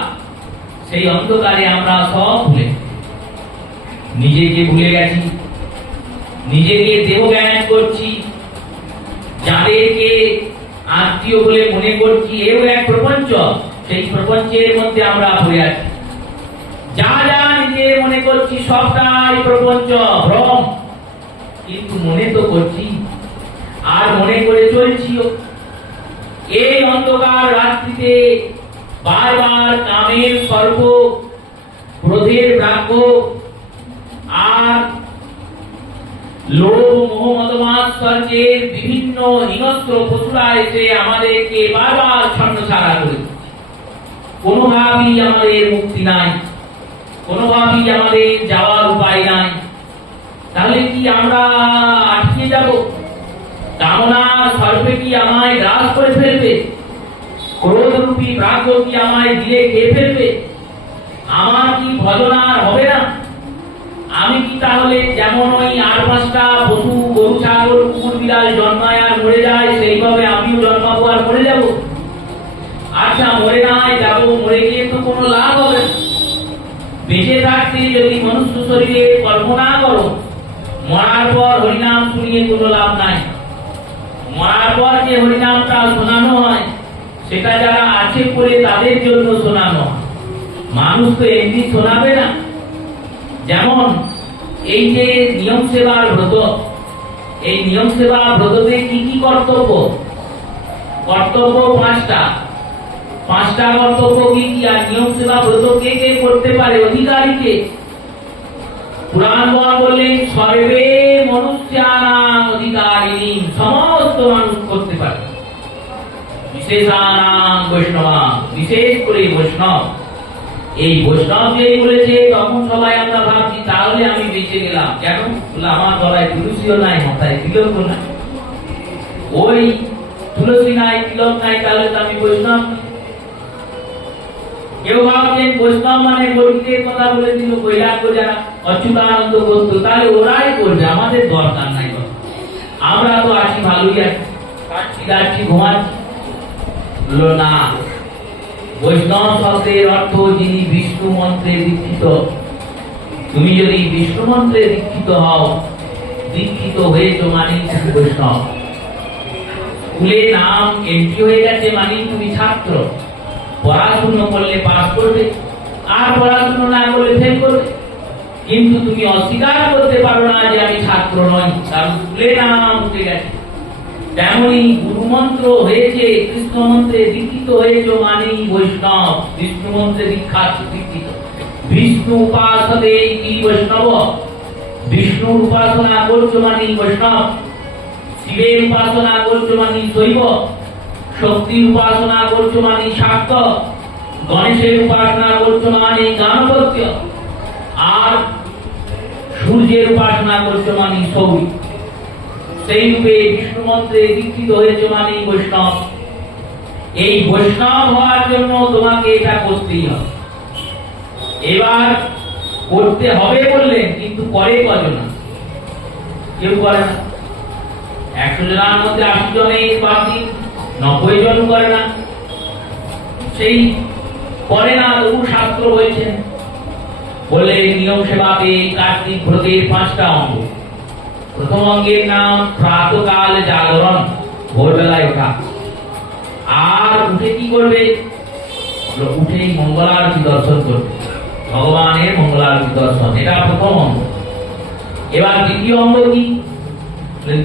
সেই অন্ধকারে আমরা সব ভুলে নিজেকে ভুলে গেছি, নিজেকে দেহজ্ঞান করছি, যাদেরকে আত্মীয় বলে মনে করছি এও এক প্রপঞ্চ। সেই প্রপঞ্চের মধ্যে আমরা পড়ে আছি। যা যা নিজে মনে করছি সবটাই প্রপঞ্চ, ভ্রম। কিন্তু মনে তো করছি আর মনে করে চলছিও। এই অন্ধকার রাত্রিতে বারবার কামের সর্প, ক্রোধের ব্রাহ্য আর লোভ মোহ মদমাৎসর্যের বিভিন্ন হিংস্র পশুরা এসে আমাদেরকে বারবার ছন্নছাড়া করে। কোনোভাবেই আমাদের মুক্তি নাই, কোনোভাবেই আমাদের যাওয়ার উপায় নাই। তাহলে কি আমরা আটকে যাব? কামনার সর্পে কি আমায় গ্রাস করে ফেলবে? ক্রোধরূপী ব্রাহ্য কি আমায় দিলে খেয়ে ফেলবে? আমার কি ভজনার হবে না? আমি কি তাহলে যেমন ওই 8-5টা পশু, গরু, ছাগল, কুকুর, বিড়াল জন্মায় আর মরে যায়, সেইভাবে আমিও জন্মাবো আর মরে যাব? আচ্ছা, মরে নাই যাব, মরে গিয়ে তো কোনো লাভ হবে না। বেঁচে থাকতে যদি মনুষ্য শরীরে কল্পনা করো, মরার পর হরিনাম শুনিয়ে কোনো লাভ নাই। মরার পর যে হরিনামটা শোনানো হয় সেটা যারা আছে পড়ে তাদের জন্য শোনানো হয়, মানুষ তো এমনি শোনাবে না। যেমন এই যে নিয়ম সেবার ব্রত, এই নিয়ম সেবা ব্রততে কি কি কর্তব্য? কর্তব্য 5টা। 5টা কর্তব্য কি কি? আর নিয়ম সেবা ব্রত কে কে করতে পারে? অধিকারীকে। পুরাণ বললেন সর্বে মনুষ্যানাং অধিকারিণী, সমস্ত মানুষ করতে পারে। বিশেষানাং বৈষ্ণবাং, বিশেষ করে বৈষ্ণব। এই বৈষ্ণব যেই বলেছে তখন সবাই আমরা ভাবছি তাহলে আমি বেঁচে গেলাম। কেন? বলে আমার গলায় তুলসীও নাই, মাথায় তিলকও নাই। ওই তুলসী নাই, তিলক নাই, তাহলে তো আমি বৈষ্ণব। কেউ ভাবছেন বৈষ্ণব মানে গরিবদের কথা বলে দিল, বৈরাগ্য যারা অচ্যুতানন্দ করতো, তাহলে ওরাই করবে, আমাদের দরকার নাই। আমরা তো আছি, ভালোই আছি, খাচ্ছি দাচ্ছি ঘুমাচ্ছি। বললো না, বৈষ্ণব শব্দের অর্থ যিনি বিষ্ণু মন্ত্রে দীক্ষিত। তুমি যদি বিষ্ণু মন্ত্রে দীক্ষিত হও, দীক্ষিত হয়েছ মানে বৈষ্ণব। স্কুলে নাম এন্ট্রি হয়ে গেছে মানে তুমি ছাত্র। পড়াশুনো করলে পাস করবে, আর পড়াশুনো না করলে ফেল করবে। কিন্তু তুমি অস্বীকার করতে পারো না যে আমি ছাত্র নই, কারণ স্কুলে নাম উঠে গেছে। তেমনি গুরু মন্ত্র হয়েছে, কৃষ্ণ মন্ত্রে দীক্ষিত হয়েছে মানেই বৈষ্ণব। বিষ্ণু মন্ত্রে দীক্ষিত। বিষ্ণু উপাসতে কি বৈষ্ণব? বিষ্ণুর উপাসনা করছো মানেই বৈষ্ণব। শিবের উপাসনা করছো মানেই শৈব। শক্তির উপাসনা করছো মানেই শাক্ত। গণেশের উপাসনা করছো মানেই গাণপত্য। আর সূর্যের উপাসনা করছো মানেই সৌর। সেই রূপে বিষ্ণু মন্ত্রে দীক্ষিত হয়েছে মানেই বৈষ্ণব। এই বৈষ্ণব হওয়ার জন্য তোমাকে এটা করতেই হবে। এবার করতে হবে বললেন, কিন্তু করে কজন? কেউ করে না। 100 জনের মধ্যে 80 জনে বাকি, 90 জন করে না। সেই করে না, তবু শাস্ত্র বলছেন, বলে নিয়ম সেবাতে কার্তিক ব্রতের 5টা অঙ্গ। প্রথম অঙ্গের নাম প্রাতকাল জাগরণ, ভোরবেলায় ওঠা। আর উঠে কি করবে? উঠেই মঙ্গলারতি দর্শন করবে, ভগবানের মঙ্গলারতি দর্শন, এটা প্রথম অঙ্গ। এবার দ্বিতীয় অঙ্গ কি?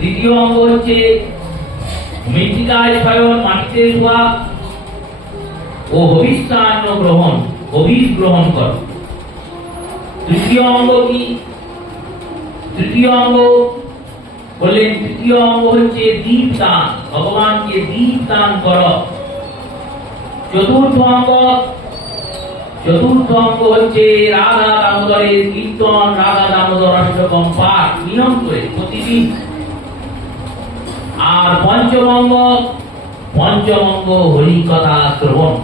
দ্বিতীয় অঙ্গ হচ্ছে মৃত্তিকায় শয়ন, মাটিতে শোয়া ও হবিষ্যান্ন গ্রহণ, হবিষ গ্রহণ কর। তৃতীয় অঙ্গ কি? তৃতীয় অঙ্গ বললেন, তৃতীয় অঙ্গ হচ্ছে দীপদান, ভগবানকে দীপদান কর। চতুর্থ অঙ্গ হচ্ছে রাধা দামোদরের কীর্তন, রাধা দামোদর অষ্টকম পাঠ নিয়ম করে প্রতিদিন। আর পঞ্চম অঙ্গ হরি কথা শ্রবণ।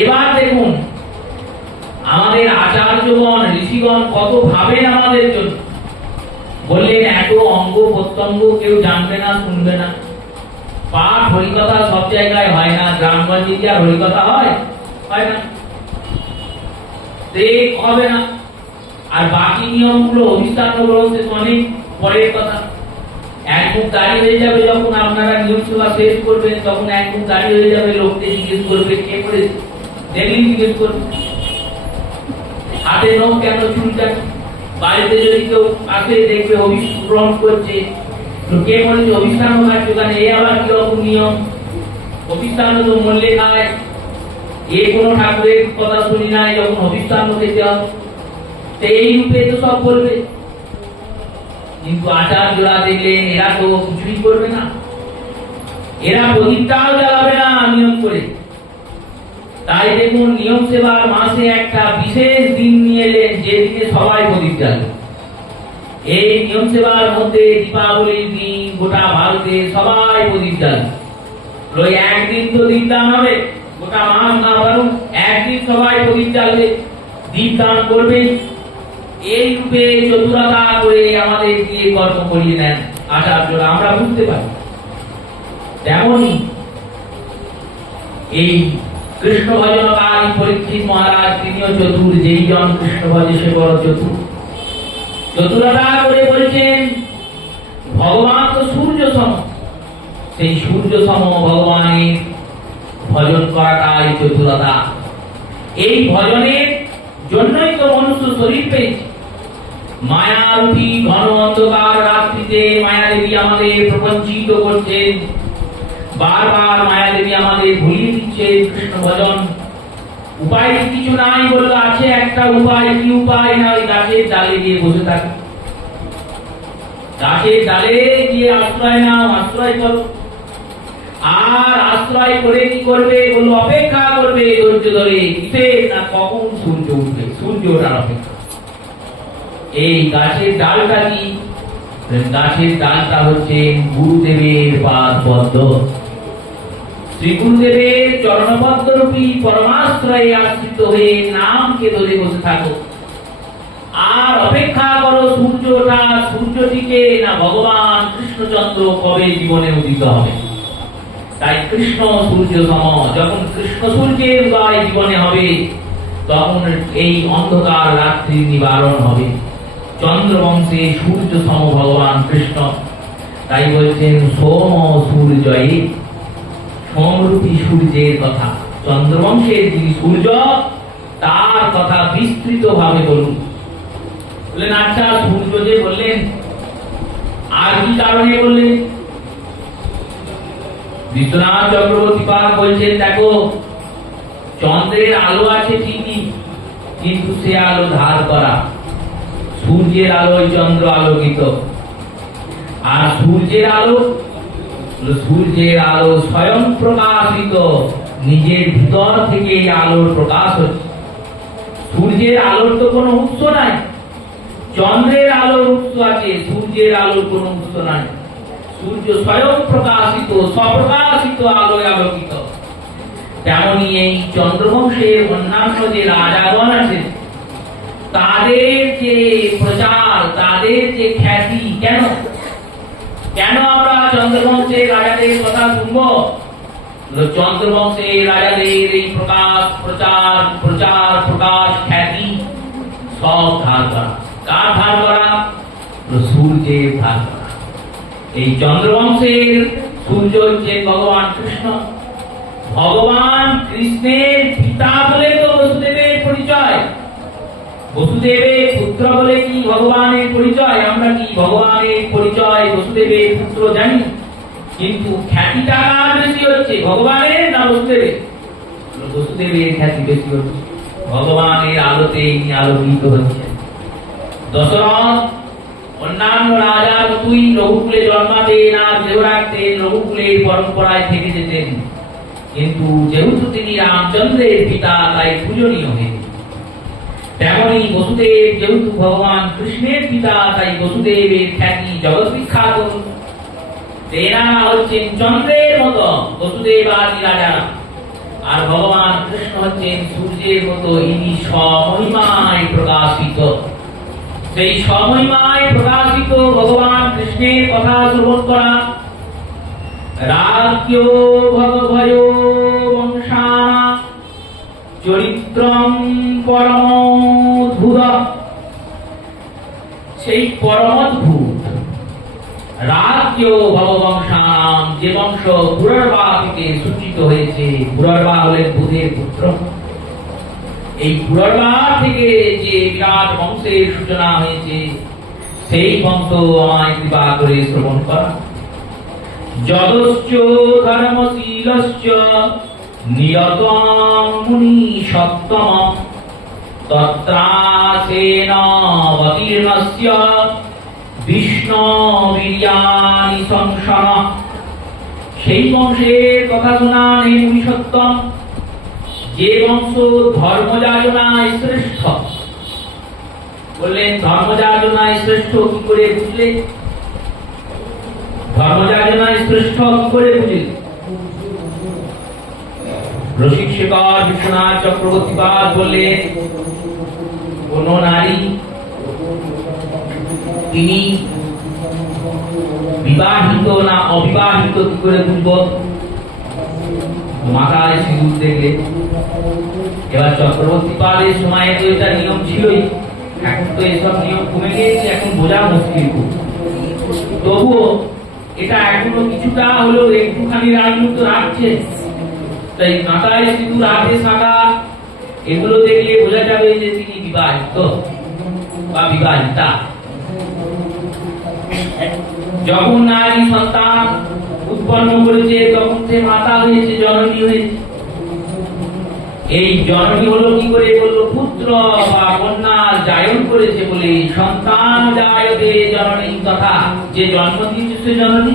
এবার দেখুন আমাদের আচার্যগণ ঋষিগণ কত ভাবেন আমাদের জন্য। বললেন এত অঙ্গ প্রত্যঙ্গ কেউ জানবে না, শুনবে না। পাঠ হরিকথা সব জায়গায় হয় না, গ্রামগঞ্জে কি আর হরিকথা হয়? হয় না, হবে না। আর বাকি নিয়মগুলো অভিস্থান গ্রন্থে অনেক পরের কথা। এক মুখ দাঁড়িয়ে হয়ে যাবে যখন আপনারা নিয়ম সেবা শেষ করবেন, তখন এক মুখ দাঁড়িয়ে হয়ে যাবে, লোককে জিজ্ঞেস করবে কে করে দেখলেন, জিজ্ঞেস করবে হাতে নখ কেন চুলকান। বাড়িতে যদি কেউ আসে দেখবে অভিস্থান করছে, তো কে বলেছে অভিস্থান খাচ্ছে ওখানে, এ আবার কিরকম নিয়ম? অভিস্থান তো মরলে খায়, এ কোনো ঠাকুরের কথা শুনি নাই যখন অভিস্থান খেতে হবে, এই রূপে তো সব বলবে। কিন্তু আচার্যরা দেখলেন এরা তো কিছুই করবে না, এরা প্রদীপটাও জ্বালাবে না নিয়ম করে। তাই দেখুন নিয়ম সেবার মাসে একটা বিশেষ দিন নিয়ে এলেন, যেদিনে সবাই প্রদীপ জ্বালবে। এই নিয়ম সেবার মধ্যে দীপাবলির দিন গোটা ভারতে সবাই প্রদীপ জ্বালবে। ওই একদিন তো দীপদান হবে, গোটা মাস না পারুন একদিন সবাই প্রদীপ জ্বালবে, দীপদান করবে। এই রূপে চতুরতা করে আমাদের দিয়ে কর্ম করিয়ে নেন আচার্যরা, আমরা বুঝতে পারি। তেমনি এই কৃষ্ণ ভজনকারী পরীক্ষিত মহারাজ তিনিও চতুর, যেই জন কৃষ্ণ ভজে সে বড় চতুর। চতুরতা করে বলছেন ভগবান তো সূর্য সম, সেই সূর্য সম ভগবানের ভজন করাটাই চতুরতা। এই ভজনের জন্যই তো মনুষ্য শরীর পেয়েছে। মায়ারূপী ঘন অন্ধকার রাত্রিতে মায়াদেবী আমাদের প্রপঞ্চিত করছেন, বারবার মায়াদেবী আমাদের ভুলিয়ে দিচ্ছে কৃষ্ণ ভজন। উপায় কিছু নাই বললো, আছে একটা উপায়। কি উপায়? না ওই গাছের ডালে গিয়ে বসে থাকে, গাছের ডালে গিয়ে আশ্রয় নাও, আশ্রয় করো। আর আশ্রয় করে কি করবে? বললো অপেক্ষা করবে ধৈর্য ধরে, কিসের? না কখন সূর্য উঠবে, সূর্য ওঠার অপেক্ষা। এই গাছের ডালটা কি? গাছের ডালটা হচ্ছে গুরুদেবের পাদ পদ্ম। শ্রী গুরুদেবের চরণপদ্ম রূপী পরমাশ্রয়ে আশ্রিত হয়ে নামকে ধরে বসে থাকো, আর অপেক্ষা করো সূর্য ওঠা। সূর্যটিকে না ভগবান কৃষ্ণচন্দ্র কবে জীবনে উদিত হবে। তাই কৃষ্ণ সূর্য সম, যখন কৃষ্ণ সূর্যের উদয় জীবনে হবে তখন এই অন্ধকার রাত্রির নিবারণ হবে। চন্দ্রবংশে সূর্য সম ভগবান কৃষ্ণ। তাই বলছেন সোম সূর্যয়ে, সোমরূপী সূর্যের কথা, চন্দ্রবংশের যিনি সূর্য তার কথা বিস্তৃত ভাবে বলুন। বললেন আচ্ছা সূর্য যে বললেন, আর কি কারণে বললেন? বিশ্বনাথ চক্রবর্তী পাল বলছেন দেখো, চন্দ্রের আলো আছে ঠিকই, কিন্তু সে আলো ধার করা। সূর্যের আলোয় চন্দ্র আলোকিত, আর সূর্যের আলো স্বয়ং প্রকাশিত, নিজের ভিতর থেকে এই আলোর প্রকাশ হচ্ছে। সূর্যের আলোর তো কোনো উৎস নাই, চন্দ্রের আলোর উৎস আছে, সূর্যের আলোর কোনো উৎস নাই। সূর্য স্বয়ং প্রকাশিত, স্বপ্রকাশিত আলোয় আলোকিত। তেমনি এই চন্দ্রবংশের অন্যান্য যে রাজাগণ আছেন তাদের যে প্রচার, তাদের যে খ্যাতি, কেন কেন আমরা চন্দ্রবংশের রাজাদের কথা শুনবো? চন্দ্রবংশের রাজাদের এই প্রকাশ, প্রচার, প্রচার, প্রকাশ, খ্যাতি সব ধার করা। কার ধার করা? সূর্যের ধার করা। এই চন্দ্রবংশের সূর্য হচ্ছে ভগবান কৃষ্ণ। ভগবান কৃষ্ণের পিতা বলে তো বসুদেবের পরিচয়, বসুদেবের পুত্র বলে কি ভগবানের পরিচয়? আমরা কি ভগবানের পরিচয় বসুদেবের পুত্র জানি? কিন্তু খ্যাতিটা কার বেশি হচ্ছে, ভগবানের না বসুদেবের? বসুদেবের খ্যাতি বেশি হচ্ছে, ভগবানের আলোতে ইনি আলোকিত হচ্ছে। দশরথ অন্যান্য রাজার মতোই রঘুকুলে জন্মাতেন আর দেহ রাখতেন, রঘুকুলের পরম্পরায় থেকে যেতেন। কিন্তু যেহেতু তিনি রামচন্দ্রের পিতা তাই পূজনীয় হয়ে, তেমনি বসুদেব যেহেতু ভগবান কৃষ্ণের পিতা তাই বসুদেবের খ্যাতি জগৎ বিখ্যাত। এনারা হচ্ছেন চন্দ্রের মতো বসুদেব আদি রাজারা। আর ভগবান কৃষ্ণ হচ্ছেন সূর্যের মতো, ইনি স্বমহিমায় প্রকাশিত। সেই স্বমহিমায় প্রকাশিত ভগবান কৃষ্ণের কথা শ্রবণ করা। রাজ্ঞো ভগভয়ো বংশানা চরিত্রম পরমদ্ভুত। সেই পরমদ্ভুত রাজ্য ভগবংশানাম, যে বংশ পুরর্বা থেকে সূচিত হয়েছে। পুরর্বা হলেন বুধের পুত্র। এই পুরর্বা থেকে যে বিরাট বংশের সূচনা হয়েছে, সেই বংশ আমায় কৃপা করে শ্রবণ করা। যদশ্চ ধর্মশীলশ্চ নিয়তং মুনি সত্তম তত্রাসেন অবতীর্ণস্য বিষ্ণু বীর্যানি সংসন। সেই বংশের কথা শোনান হে মুনি সত্তম, যে বংশ ধর্মযাজনায় শ্রেষ্ঠ। বললেন ধর্মযাজনায় শ্রেষ্ঠ কি করে বুঝলে? ধর্মযাজনায় শ্রেষ্ঠ কি করে বুঝলে? রসিক শেখর বিশ্বনাথ চক্রবর্তীপাদ বললেন, কোন নারী তিনি বিবাহিত না অবিবাহিত কি করে বুঝব? মাথায় সিঁদুর দেখলে। এবার চক্রবর্তীপাদের সময় তো এটা নিয়ম ছিলই, এখন তো এসব নিয়ম কমে গিয়েছে, এখন বোঝা মুশকিল খুব। তবুও এটা এখনো কিছুটা হলেও একটুখানি রাজনীতি তো রাখছে। তাই মাথায় সিঁদুর, হাতে শাঁখা, এগুলো দেখলে বোঝা যাবে যে তিনি বিবাহিত বা বিবাহিতা। যখন নারী সন্তান উৎপন্ন করেছে তখন সে মাতা হয়েছে, জননী হয়েছে। এই জননী হলো কি করে? বললো পুত্র বা কন্যার জায়ন করেছে বলে সন্তান জায়তে জননী, তথা যে জন্ম দিয়েছে সে জননী।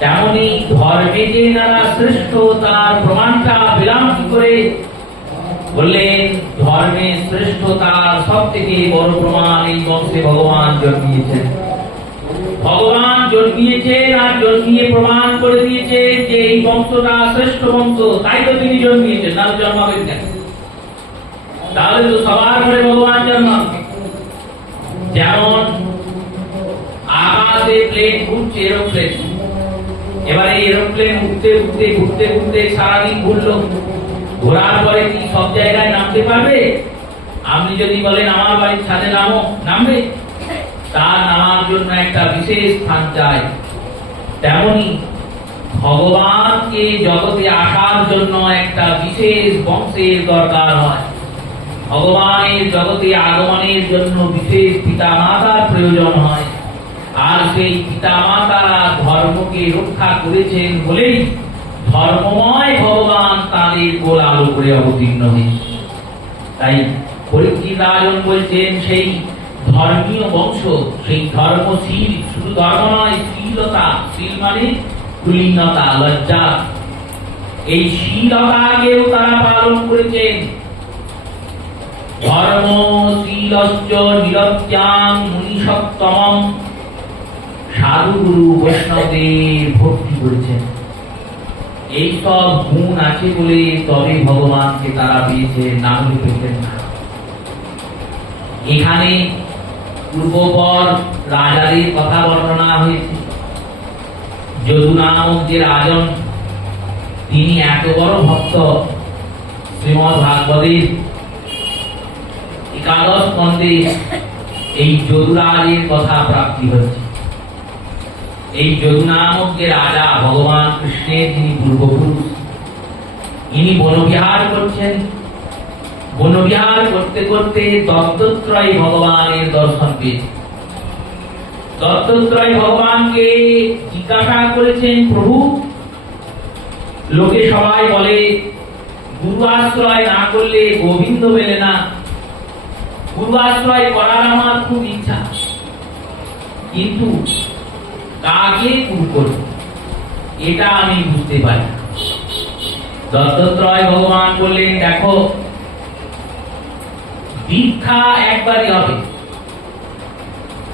তেমনি ধর্মে যে নারা শ্রেষ্ঠ তার প্রমাণটা পেলাম কি করে? বললেন ধর্মে শ্রেষ্ঠতার সব থেকে বড় প্রমাণ এই বংশে ভগবান জন্মিয়েছেন। ভগবান জন্মিয়েছেন আর জন্মিয়ে প্রমাণ করে দিয়েছেন যে এই বংশটা শ্রেষ্ঠ বংশ, তাই তো তিনি জন্মিয়েছেন, না জন্মাবেন কেন? তাহলে তো সবার ঘরে ভগবান জন্মাবে। যেমন আকাশে প্লেন ঘুরছে, এরোপ্লেন। এবারে এরোপ্লেন উঠতে উঠতে ঘুরতে ঘুরতে সারাদিন ঘুরলো, ঘোরার পরে কি সব জায়গায় নামতে পারবে? আপনি যদি বলেন আমার বাড়ির ছাদে নামো, নামবে? তার নামার জন্য একটা বিশেষ স্থান চাই। তেমনি ভগবানকে জগতে আসার জন্য একটা বিশেষ বংশের দরকার হয়। ভগবানের জগতে আগমনের জন্য বিশেষ পিতা মাতার প্রয়োজন হয়। আর সেই পিতা মাতারা ধর্মকে রক্ষা করেছেন বলেই ধর্মময় ভগবান তাদের কোল আলো করে অবতীর্ণ হয়েছে। তাই পরীক্ষিত রাজন বলছেন সেই ধর্মীয় বংশ, সেই ধর্মশীল, শুধু ধর্ম নয়, শীলতা। শীল মানে কুলীনতা, লজ্জা। এই শীলতাকেও তারা পালন করেছেন। ধর্মশীলশ্চ নিরত্যাং মুনিসত্তমম, সাধু গুরু বৈষ্ণবদের ভক্তি করেছেন। এই সব গুণ আছে বলে তবে ভগবানকে তারা পেয়েছেন, না হলে পেতেন না। এখানে পূর্বপর রাজাদের কথা বর্ণনা হয়েছে। যদু নামক যে রাজন, তিনি এত বড় ভক্ত, শ্রীমদ্ ভাগবতের একাদশ স্কন্ধে এই যদুরাজের কথা প্রাপ্তি হচ্ছে। এই যদু নামক যে রাজা, ভগবান কৃষ্ণের যিনি পূর্বপুরুষ, ইনি বনবিহার করছেন। বনবিহার করতে করতে দত্তত্রয় ভগবানের দর্শন পেয়েছেন। দত্তত্রয় ভগবানকে জিজ্ঞাসা করেছেন, প্রভু, লোকে সবাই বলে গুরু আশ্রয় না করলে গোবিন্দ মেলে না। গুরু আশ্রয় করার আমার খুব ইচ্ছা, কিন্তু কাকে গুরু করব এটা আমি বুঝতে পারি না। দত্তত্রয় ভগবান বললেন, দেখো, দীক্ষা একবারই হবে,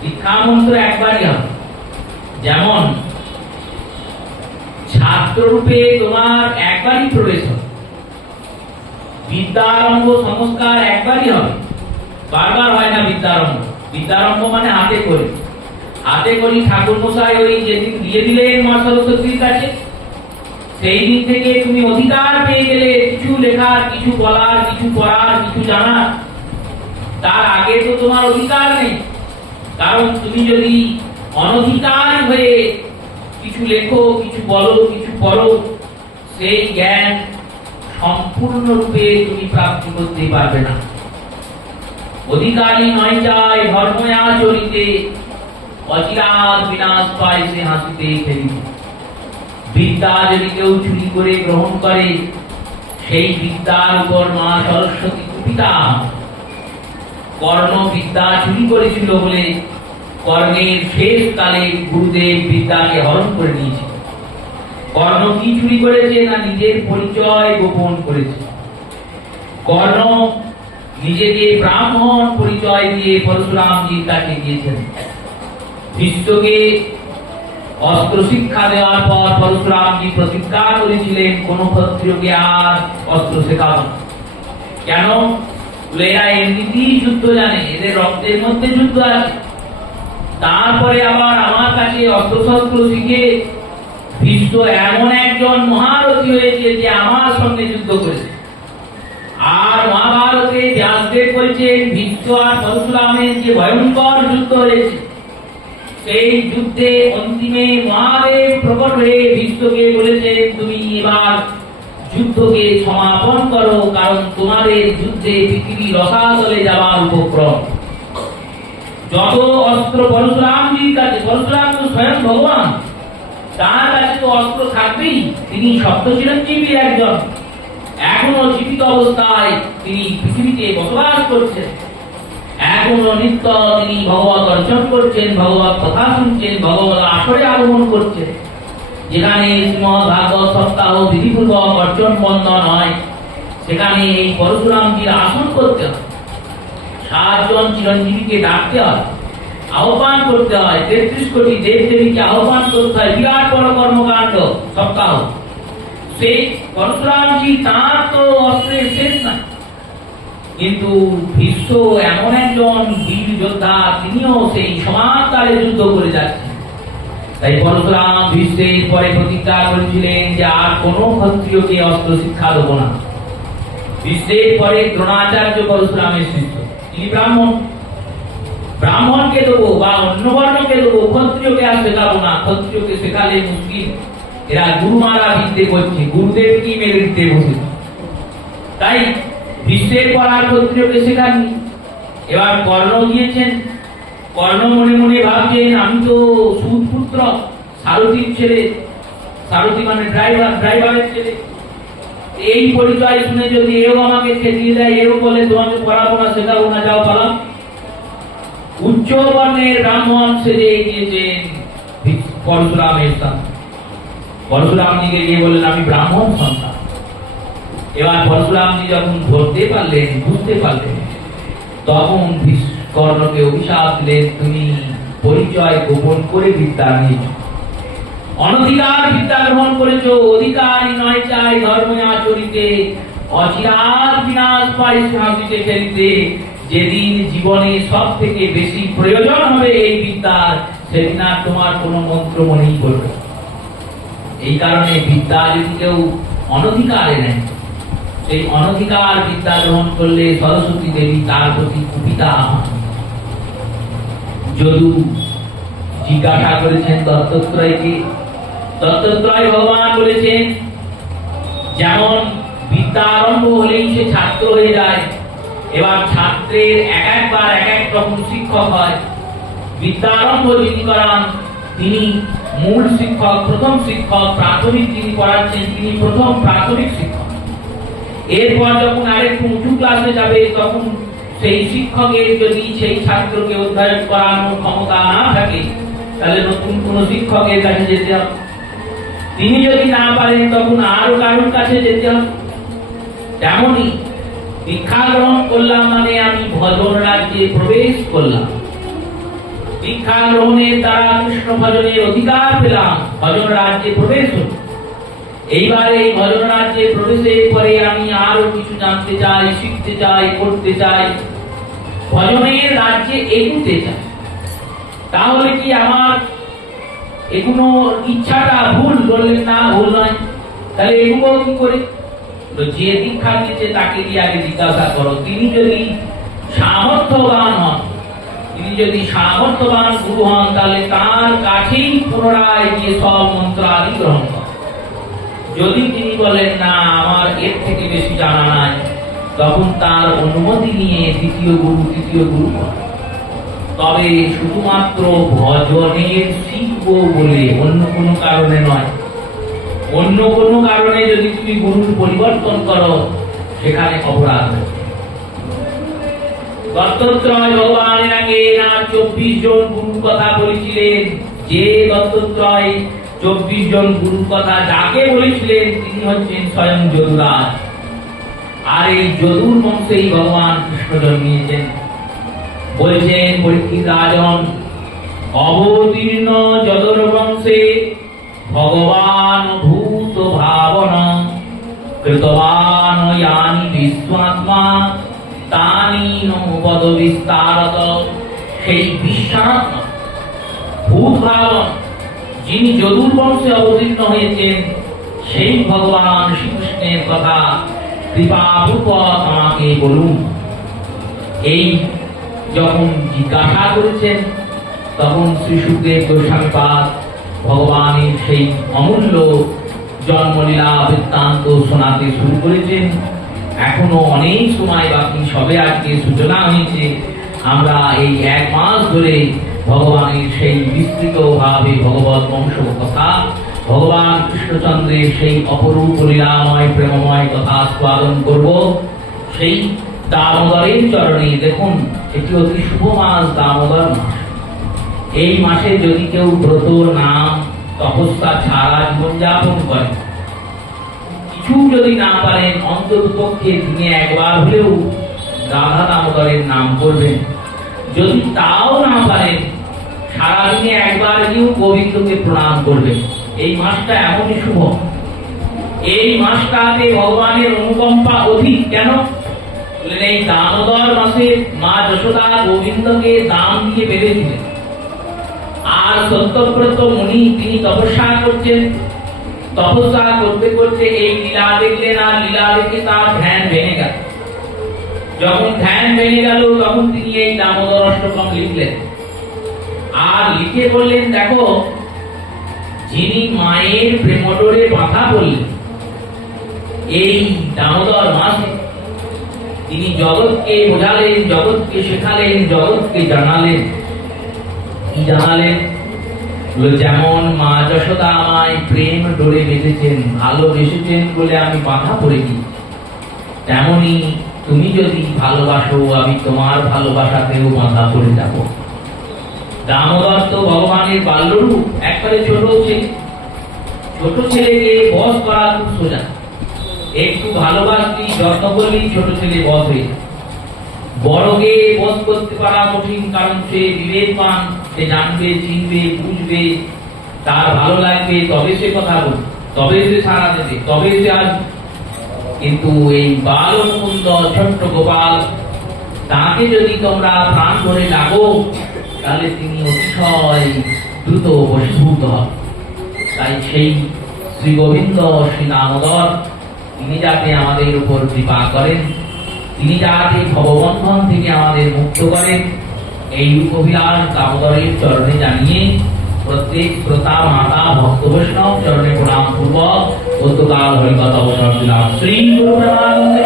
দীক্ষা মন্ত্র একবারই হবে। যেমন ছাত্র ছাত্ররূপে তোমার একবারই প্রবেশ হবে। বিদ্যারম্ভ সংস্কার একবারই হবে, বারবার হয় না বিদ্যারম্ভ। বিদ্যারম্ভ মানে হাতে করে, হাতে করি ঠাকুর মশাই ওই যেদিন দিয়ে দিলেন মা সরস্বতীর কাছে, সেই দিন থেকে তুমি অধিকার পেয়ে গেলে কিছু লেখার, কিছু বলার, কিছু পড়ার, কিছু জানার। তার আগে তো তোমার অধিকার নেই, কারণ তুমি যদি অনধিকার হয়ে কিছু লেখো, কিছু বলো, কিছু পড়ো, সেই জ্ঞান সম্পূর্ণরূপে তুমি প্রাপ্তি করতে পারবে না। অধিকারী নয় যায় ধর্ময়া চরিতে, অচিরাত বিনাশ পায় সে হাসিতে খেলিতে। বিদ্যা যদি কেউ চুরি করে গ্রহণ করে, সেই বিদ্যার উপর মা সরস্বতী কুপিতা। কর্ণ বিদ্যা চুরি করেছিল বলে কর্ণের শেষ কালে গুরুদেব বিদ্যাকে হরণ করে নিয়েছে। কর্ণ কি চুরি করেছে না নিজের পরিচয় গোপন করেছে। কর্ণ নিজেকে ব্রাহ্মণ পরিচয় দিয়ে পরশুরামজির কাছে গিয়েছেন। বিশ্বকে অস্ত্র শিক্ষা দেওয়ার পর পরশুরামজি প্রতিজ্ঞা করেছিলেন কোন ক্ষত্রিয়কে আর অস্ত্র শেখাব না। কেন? এরা এমনিতেই যুদ্ধ জানে, এদের রক্তের মধ্যে যুদ্ধ আছে। তারপরে আবার আমার কাছে অস্ত্র শস্ত্র শিখে ভীষ্ম এমন একজন মহারথী হয়েছে যে আমার সঙ্গে যুদ্ধ করেছে। আর মহাভারতে ব্যাসদেব বলছেন ভীষ্ম আর পরশুরামের যে ভয়ঙ্কর যুদ্ধ হয়েছে, সেই যুদ্ধে অন্তিমে মহাদেব প্রকট হয়ে ভীষ্মকে বলেছেন তুমি এবার যুদ্ধকে সমাপন করো, কারণ তোমাদের যুদ্ধে পৃথিবী রসাতলে যাওয়ার উপক্রম। যত অস্ত্র পরশুরামজির কাছে, পরশুরাম তো স্বয়ং ভগবান, তার কাছে তো অস্ত্র থাকবেই। তিনি সপ্ত চিরঞ্জীবী একজন, এখনো জীবিত অবস্থায় তিনি পৃথিবীতে বসবাস করছেন। এখনো নিত্য তিনি ভগবত অর্জন করছেন, ভগবত কথা শুনছেন, ভগবত আসরে আগমন করছেন। যেখানে শ্রীমদ ভাগবত সপ্তাহ বিধিপূর্বক অর্জন বন্ধন হয়, সেখানে এই পরশুরামজির আসন করতে হয়। 7 জন চিরঞ্জীবীকে ডাকতে হয়, আহ্বান করতে হয়, 33 কোটি দেব দেবীকে আহ্বান করতে হয়। বিরাট বড় কর্মকাণ্ড সপ্তাহ। সেই পরশুরামজি তাঁর তো অস্ত্রের শেষ না, কিন্তু ভীষ্ম এমন একজন বীর যোদ্ধা, তিনিও সেই সমান তালে যুদ্ধ করে যাচ্ছেন। তাই পরশুরাম ভীষ্মের পরে প্রতিজ্ঞা করেছিলেন যে আর কোনো ক্ষত্রিয়কে অস্ত্র শিক্ষা দেব না। ভীষ্মের পরে দ্রোণাচার্য পরশুরামের শিষ্য, তিনি ব্রাহ্মণ। ব্রাহ্মণকে দেবো বা অন্য বর্ণকে দেবো, ক্ষত্রিয়কে আর শেখাবো না। ক্ষত্রিয়কে শেখালে মুশকিল, এরা গুরু মারা বিদ্যে করছে, গুরুদেব কি মেরে দিতে বসেছে। তাই ভীষ্মের পর আর ক্ষত্রিয়কে শেখাননি। এবার কর্ণ দিয়েছেন। কর্ণ মনে মনে ভাবছেন আমি তো সুদপুত্র, সারথীর ছেলে, সারথী মানে ড্রাইভারের ছেলে। এই পরিচয় শুনে যদি এও আমাকে খেদিয়ে দেয়, এও বলে তোমাকে পড়াবো না, শেখাবো না, যাও পালাম। উচ্চ বর্ণের ব্রাহ্মণ সেজে গিয়েছেন পরশুরামের সাথে। পরশুরামজিকে গিয়ে বললেন আমি ব্রাহ্মণ সন্তান। এবার পরশুরামজি যখন ধরতে পারলেন, বুঝতে পারলেন, তখন কর্ণকে অভিশাপ দিলেন তুমি পরিচয় গোপন করে বিদ্যা নিয়েছ, অনধিকার বিদ্যা গ্রহণ করেছ। অধিকারী নয় চাই ধর্মে আচরিতে, অচিরাত বিনাশ পাই হাসিতে খেলিতে। যেদিন জীবনে সব থেকে বেশি প্রয়োজন হবে এই বিদ্যার, সেদিন আর তোমার কোনো মন্ত্র মনেই করবে। এই কারণে বিদ্যা যদি কেউ অনধিকারে নেয়, সেই অনধিকার বিদ্যা গ্রহণ করলে সরস্বতী দেবী তার প্রতি কুপিতা হন। যদু জিজ্ঞাসা করেছেন দত্তত্রয়কে, দত্তত্রয় ভগবান বলেছেন যেমন বিদ্যা আরম্ভ হলেই সে ছাত্র হয়ে যায়। এবার ছাত্রের এক একবার এক এক রকম শিক্ষক হয়। বিদ্যা আরম্ভ যিনি করান তিনি মূল শিক্ষক, প্রথম শিক্ষক। প্রাথমিক যিনি পড়াচ্ছেন তিনি প্রথম প্রাথমিক শিক্ষক। এরপর যখন আরেকটু উঁচু ক্লাসে যাবে, তখন সেই শিক্ষকের যদি সেই ছাত্রকে অধ্যয়ন করানোর ক্ষমতা না থাকে, তাহলে নতুন কোন শিক্ষকের কাছে যেতে হবে। তিনি যদি না পারেন, তখন আরো কারোর কাছে যেতে হবে। তেমনি দীক্ষা গ্রহণ করলাম মানে আমি ভজন রাজ্যে প্রবেশ করলাম। দীক্ষা গ্রহণের দ্বারা কৃষ্ণ ভজনের অধিকার পেলাম, ভজন রাজ্যে প্রবেশ হল। এইবার এই ভজন রাজ্যে প্রবেশের পরে আমি আরো কিছু জানতে চাই, শিখতে চাই, করতে চাই, ভজনের রাজ্যে এগুতে চাই। তাহলে কি আমার এগুলো ইচ্ছাটা ভুল? বললেন না, ভুল নয়। তাহলে এগুলো কি করে? তো যে দীক্ষা দিচ্ছে তাকে দিয়ে আগে জিজ্ঞাসা করো, তিনি যদি সামর্থ্যবান হন, তিনি যদি সামর্থ্যবান গুরু হন, তাহলে তার কাছেই পুনরায় গিয়ে সব মন্ত্র আদি গ্রহণ কর। যদি তিনি বলেন না আমার এর থেকে বেশি জানা নাই, তখন তার অনুমতি নিয়ে দ্বিতীয় গুরু, তৃতীয় গুরু কর। তবে শুধুমাত্র ভজনের শিখব বলে, অন্য কোনো কারণে নয়। অন্য কোনো কারণে যদি তুমি গুরুর পরিবর্তন করো, সেখানে অপরাধ হবে। দত্তত্রয় ভগবানের আগে না 24 জন গুরুর কথা বলেছিলেন। যে দত্তত্রয় 24 জন গুরুর কথা যাকে বলেছিলেন, তিনি হচ্ছেন স্বয়ং যদুরাজ। আর এই যদুর বংশেই ভগবান কৃষ্ণ জন্মিয়েছেন। বলছেন পরীক্ষিত রাজন, অবতীর্ণ যদুর বংশে ভগবান ভূত ভাবনা কৃতবান ইয়ানি বিশ্বআত্মা তানি পদ বিস্তারত। সেই বিশ্বাত্মা ভূত ভাবন যিনি যদুর বংশে অবতীর্ণ হয়েছেন, সেই ভগবান শ্রীকৃষ্ণের কথা কৃপাপূর্বক আমাকে বলুন। এই যখন জিজ্ঞাসা করেছেন, তখন শ্রী সুখদেব গোস্বামীপাদ ভগবানের সেই অমূল্য জন্মলীলা বৃত্তান্ত শোনাতে শুরু করেছেন। এখনো অনেক সময় বাকি, সবে আজকে সূচনা হয়েছে। আমরা এই 1 মাস ধরে ভগবানের সেই বিস্তৃত ভাবে ভগবত বংশ কথা, ভগবান কৃষ্ণচন্দ্রের সেই অপরূপ লীলাময় প্রেমময় কথা আস্বাদন করব। সেই দামোদরের চরণে দেখুন, এটি অতি শুভ মাস, দামোদর মাস। এই মাসে যদি কেউ ব্রত, নাম, তপস্যা ছাড়া জীবনযাপন করে, কিছু যদি না পারেন, অন্তত পক্ষে দিনে একবার হলেও রাধা দামোদরের নাম করবেন। যদি তাও না পারেন, সারাদিনে একবার গিয়েও গোবিন্দকে প্রণাম করবেন। এই মাসটা এমনই শুভ। এই মাসটাতে ভগবানের অনুকম্পা অধিক। কেন? এই দামোদর মাসে মা যশোদা গোবিন্দকে দাম দিয়ে বেঁধেছিলেন। আর সত্যব্রত মুনি তিনি তপস্যা করছেন। তপস্যা করতে করতে এই লীলা দেখলেন, আর লীলা দেখে তার ধ্যান ভেঙে গেল। যখন ধ্যান ভেঙে গেল, তখন তিনি এই দামোদর অষ্টকম লিখলেন। আর লিখে বললেন, দেখো, যিনি মায়ের প্রেমডোরে বাধা বললেন এই দামোদর মাসে, তিনি জগৎকে বোঝালেন, জগৎকে শেখালেন, জগৎকে জানালেন। কি জানালেন? যেমন মা যশোদা আমায় প্রেম ডোরে বেঁধেছেন, ভালোবেসেছেন বলে আমি বাধা পড়েছি, তেমনি তুমি যদি ভালোবাসো, আমি তোমার ভালোবাসাতেও বাধা পড়ে যাব। দামোদর তো ভগবানের বাল্যরূপ, একবারে ছোট ছেলে। ছোট ছেলেকে বশ করা খুব সোজা। একটু ভালোবাসলি, যত্ন করলি, ছোট ছেলে বশ হয়ে যায়। বড়কে বশ করতে পারা কঠিন, কারণ সে বিবেকবান, সে জানবে, চিনবে, বুঝবে, তার ভালো লাগবে, তবে সে কথা বলবে, তবে সে সাড়া দেবে, তবে সে আসবে। কিন্তু এই বাল মুকুন্দ ছোট্ট গোপাল, তাকে যদি তোমরা প্রাণ ধরে ডাকো, তাহলে তিনি অতিশয় দ্রুত বশীভূত হন। তাই সেই শ্রী গোবিন্দ, শ্রী দামোদর, তিনি যাতে আমাদের উপর কৃপা করেন, তিনি যাতে ভববন্ধন থেকে আমাদের মুক্ত করেন, এই অভিলাষ দামোদরের চরণে জানিয়ে প্রত্যেক শ্রোতা, মাতা, ভক্ত বৈষ্ণব চরণে প্রণাম পূর্বক গতকাল হরিকথা অবসর দিলাম। শ্রী গুরু প্রেমানন্দে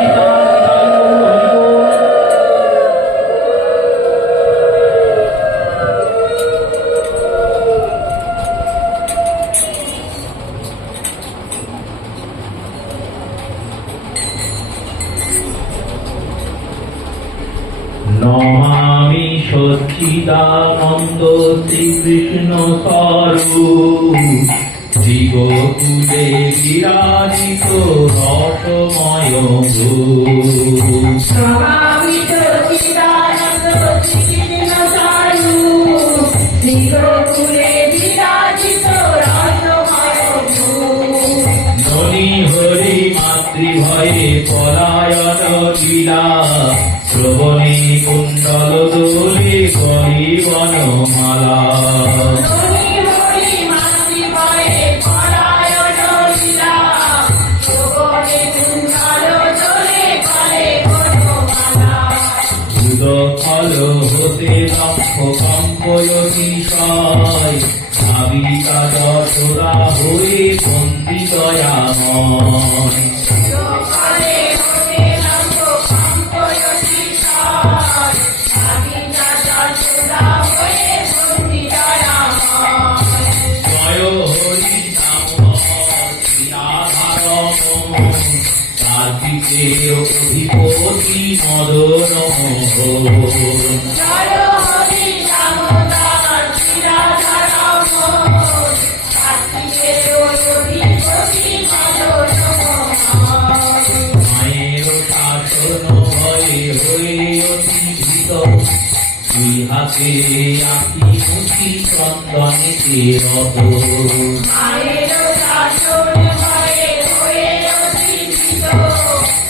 নমামি সচ্চিদানন্দ শ্রীকৃষ্ণ স্বরূপ, জীবকুলে বিরাজিত রসময় রূপ। নমামি সচ্চিদানন্দ শ্রীকৃষ্ণ স্বরূপ, জীবকুলে বিরাজিত রসময় রূপ। ননি মাতৃভয়ে পলায়ন লীলা শ্রবণে কুণ্ডল দোলে করি বনমালা হরি হরি মাতৃভয়ে পরায়ণ লীলা শোভনে কুণ্ডল দোলে করে বনমালা উদফল হতে লক্ষ কম্পয়তিশয় নাবিকা যশোদা হয়ে বন্দি দয়াময় লোকালে হতে লক্ষ কম্পয়তিশয় নাবিকা যশোদা হয়ে বন্দি দয়াময় জয় হরি দামোদর শ্রীরাধারমণ কার্তিকেয় অধিপতি মদন মোহন জয় হরি দামোদর শ্রীরাধারমণ কার্তিকেয় অধিপতি মদন মোহন মায়ের শাসন ভয়ে হয়ে অতি ভীত দুই হাতে আঁকি মুখি চন্দনেতে রত মায়ের শাসন ভয়ে হয়ে অতীত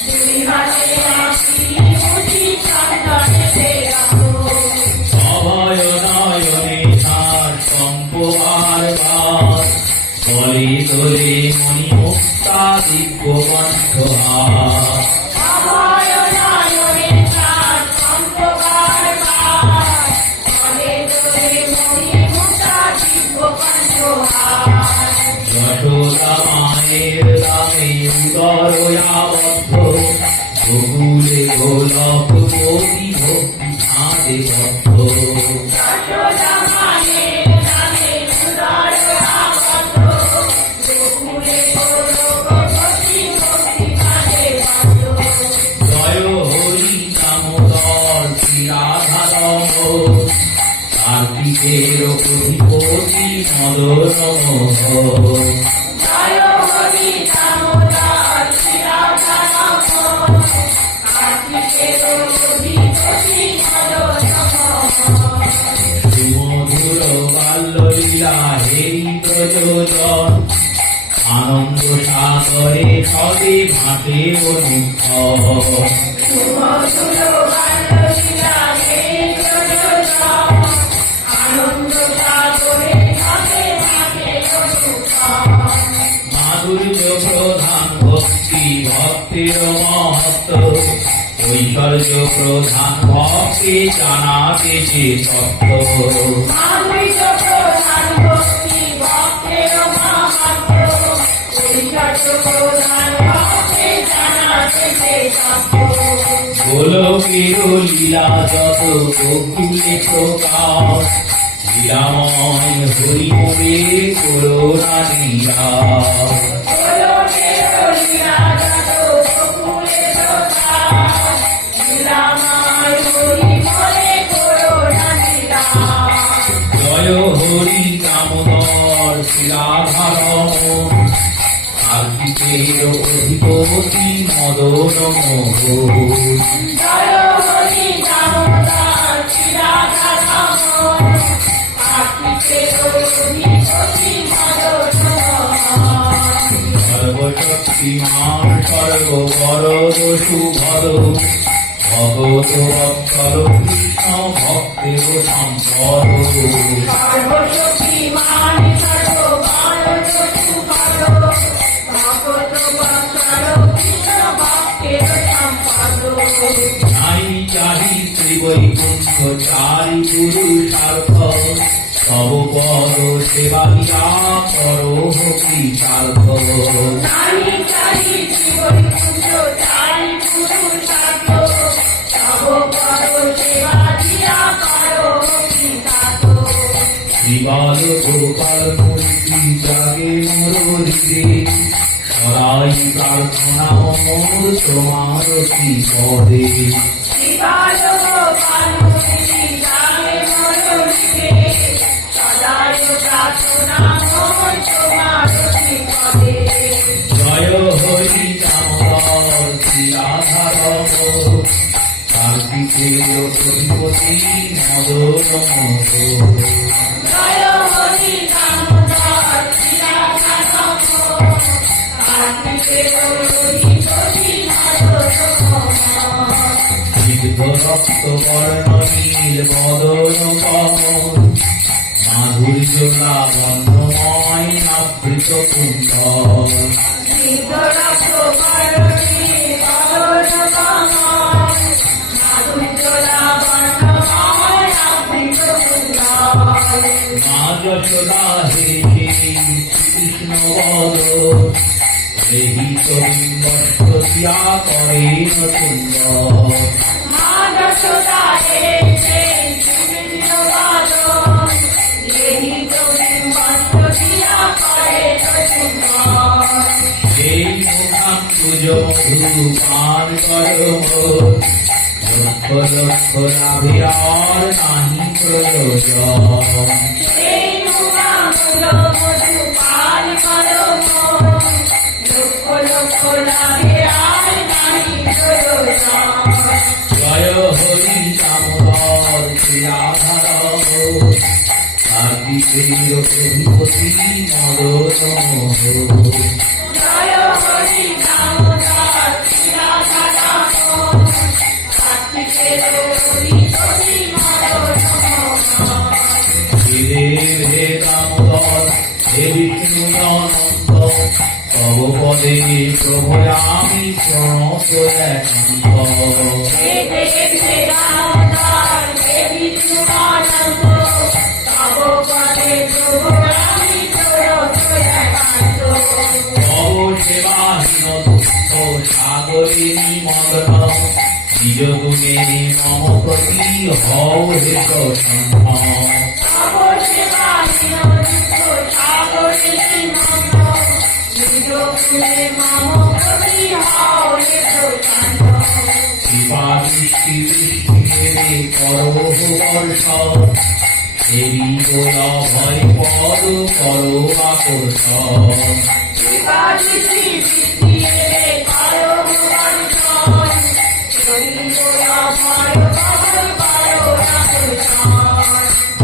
দুই হাতে আঁকি মুঠি চন্দনেতে রাখো অভয় নয়নে তার সম্পবার বার বলে তোলে মণিমুক্তা দিব্য কণ্ঠহার অভয় নয়নে তার সম্প্রকার পায় বলে তোলে মণিমুক্তা দিব্য কণ্ঠহার যশোদা মায়ের নামে উদরয়াবদ্ধ গোকুলে গোলক কোটি ভক্তি ছাঁদে বদ্ধ যশোদা মায়ের নামে উদর আবদ্ধ গোকুলে গোলকপতি ভক্তি কাজে বদ্ধ জয় হরি দামোদর শ্রীরাধারমণ কার্তিকের অধিপতি মদন মোহন জয় হরি দামোদর শ্রীরাধারমণ কার্তিকেয় অধিপতি মদন মোহন সুমধুর বাল্যলীলা হেরি প্রযোজন আনন্দ সাগরে সবে ঘাটে অনুভব সুমধুর বাল্যলীলা হে প্রযোজন আনন্দ সাগরে ঘাটে ঘাটে অনুভব মাধুর্য প্রধান ভক্তি ভক্তের মহত্ব ঐশ্বর্য প্রধান ভক্তি জানাতে যে তত্ত্ব মাধুর্য প্রধান ভক্তি ভক্তের মাহাত্ম্য ঐশ্বর্য প্রধান ভক্তি জানাতে যে তত্ত্ব গোলকের লীলা যত গোকুলে প্রকাশ লীলাময় হরি মোরে করোনা নিরাশ গোলকের লীলা যত গোকুলে প্রকাশ লীলাময় হরি মোরে করুণা নিরাশ জয় হরি দামোদর শ্রীরাধারমণ কার্তিকের অধিপতি মদন মোহন জয় হরি দামোদর শ্রীরাধারমণ কার্তিকেয় অধিপতি মদন মোহন সর্বশক্তিমান সর্ববরদ সুভদ ভগত বৎসল কৃষ্ণ ভক্তের সম্পদ সর্বশক্তিমান সর্বকারণ সুখদ ভগত বৎসল কৃষ্ণ ভক্তের সম্পদ নাই চাহি শ্রী বৈকুণ্ঠ চারি পুরুষার্থ তব পদ সেবা দিয়া করোহ কৃতার্থ নাহি চাহি জীবৈকুণ্ঠ চারি পুরুষার্থ তব পদ সেবা দিয়া করো কৃতার্থ শ্রীবাল গোপাল মূর্তি জাগে মুরলীতে সরাই প্রার্থনা মোর তোমার কি পদে শ্রীবাল গোপাল মুরলী জাগে মরণীতে সদায় প্রার্থনা মোর তোমার শ্রীপদে জয় হরি দামোদর শ্রীরাধারমণ কার্তিকের অধিপতি মদন মোহন জয় হরি দামোদর শ্রীরাধারমণ কার্তিকেয় অধিপতি রক্তবর্ণ নীল বদন কমল মাধুর্য লাবণ্যময় আবৃত কুণ্ডল মা যশোদা হে কৃষ্ণ বদ দেহি বিম্বস্ত দিয়া করে সুন্দর সেই মুখাম পুজো মধু পান কর লক্ষ লক্ষ লাভে আর নাহি প্রয়োজন জয় হরি দামোদর শ্রীরাধার কার্তিকেয় অধিপতি মদন হে দামোদর হে বিষ্ণু অনন্ত তব পদে প্রভয়ামি প্রণত একান্ত তব সেবাহীন দুঃখ সাগরিণী মদন নিজ গুণে মম প্রতি হও হে প্রসন্ন কৃপা দৃষ্টি দৃষ্টি করো বর্ষ দেবী গোলা ভয় পদ করো আকর্ষণ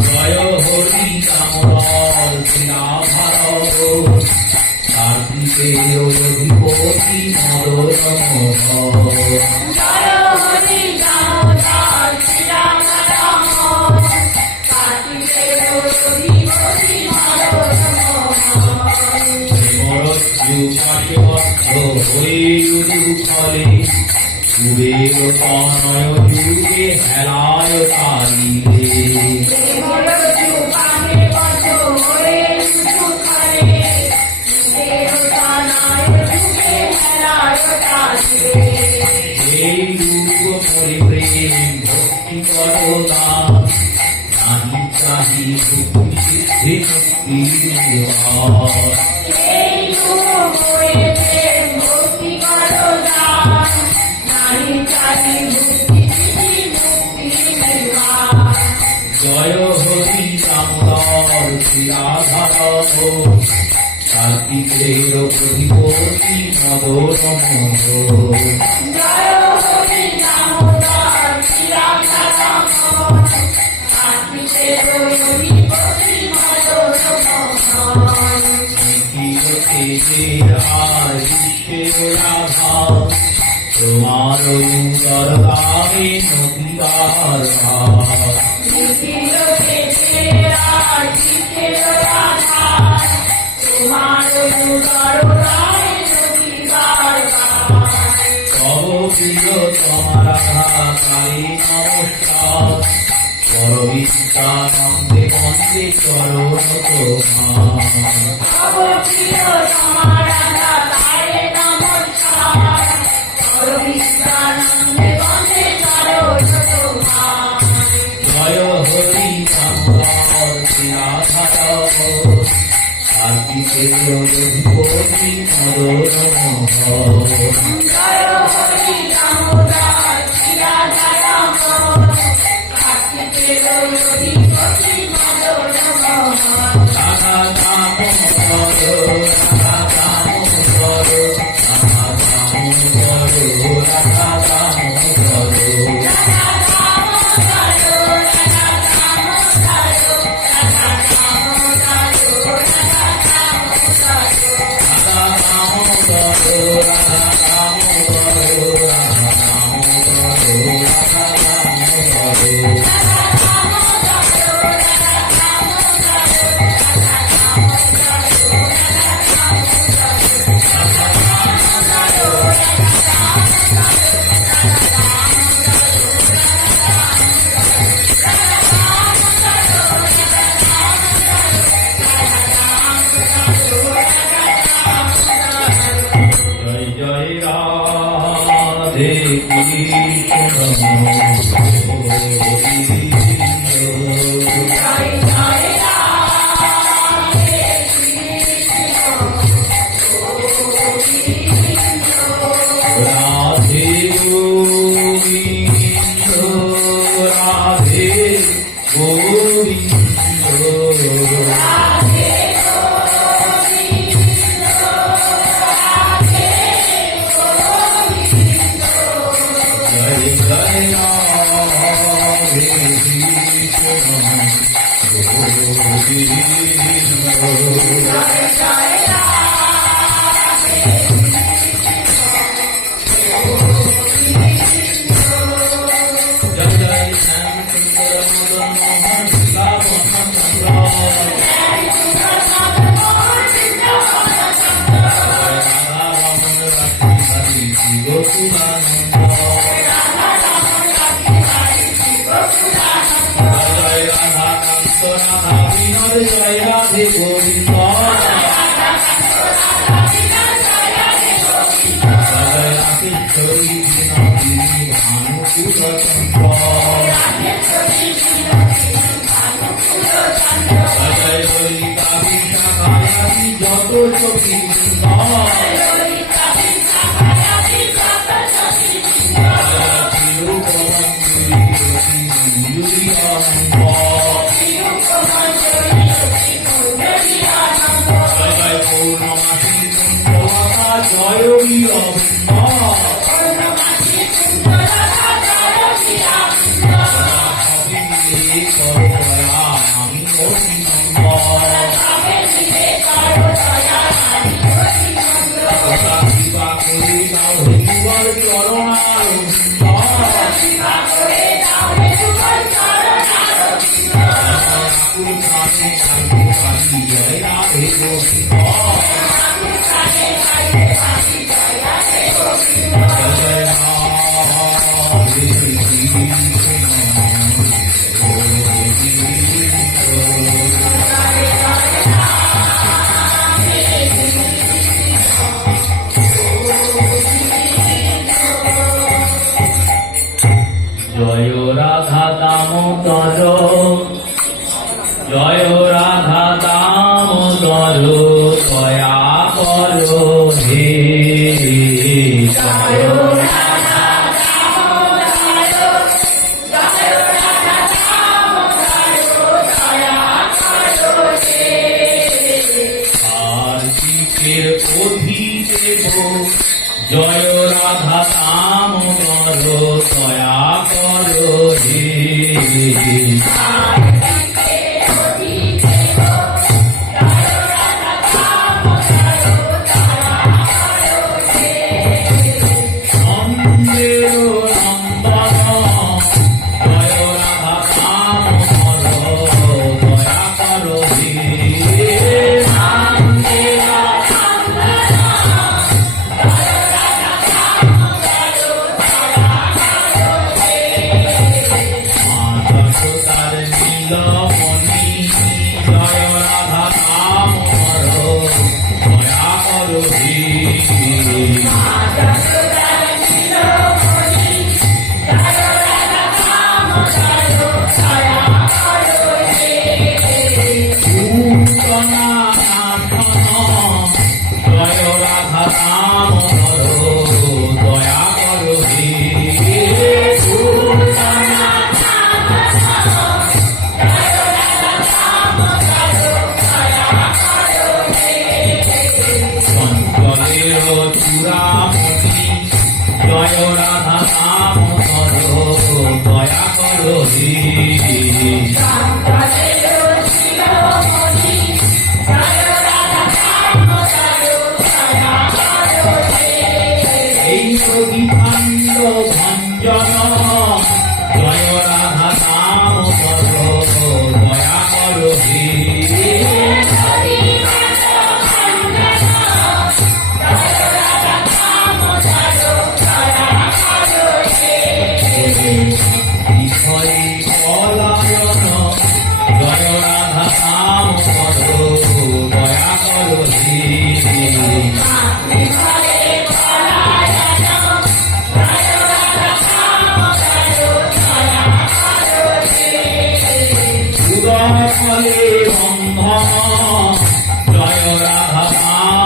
জয় হরি দামোদর শ্রীরাধার কার্তিকেয় অধিপতি মদন ফলে কুবের তনয় যুগে হেলায় তারিলে এই রূপ পরিপ্রেম ভক্তি করতা নাহি চাহি ভক্তি সিদ্ধি জয় হরি দামোদর শ্রীরাধার কার্তিকেয় অধিপতি মদন রাধা তোমার উদর গাবে নদীবার তব প্রিয় তোমারা কালী নমস্কার পরবিদ্যানন্দে বন্দে চরণ জয় হরি দামোদর শ্রীরাধার কার্তিকেয় অধিপতি জয় জয় রাধে কৃষ্ণ রাধে গোবিন্দ রাধে গোবিন্দ জয় জয় রাধে কৃষ্ণ গোবিন্দ জয় জয় শ্যাম সুন্দর মদন মোহন লাবণ রাধা রমণ রাখি গোকুলানন্দ জয় রাধা কান্ত রাধা বিনোদ জয় রাধে গোবিন্দ জয় রাধেশ্বরী বিনোদিনী ভানুকুল চন্দ্র জয় ললিতা বিশাখায়াদি যত সখী জয় পৌর্ণমাসী কুণ্ডলতা জয় আমি কৃপা করে দাও হরিবর জয় রাধে গোবিন্দ জয় রাধে জয় রাধা দামোদর জয় রাধা দামোদর দয়া করো হে জয় কার্তিকের অধিদেব জয় রাধা দামোদর দয়া করো হে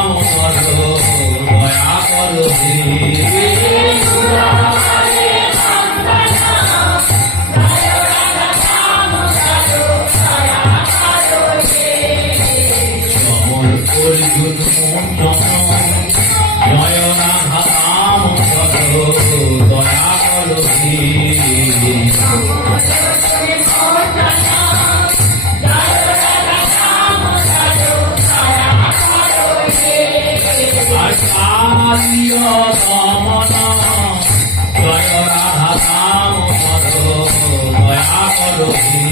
নাম করো দয়া করো হে কমল অর্জুন মোচন জয় রাধা নাম করো দয়া করো হে আচার্য দমন জয় রাধা নাম করো দয়া করো হে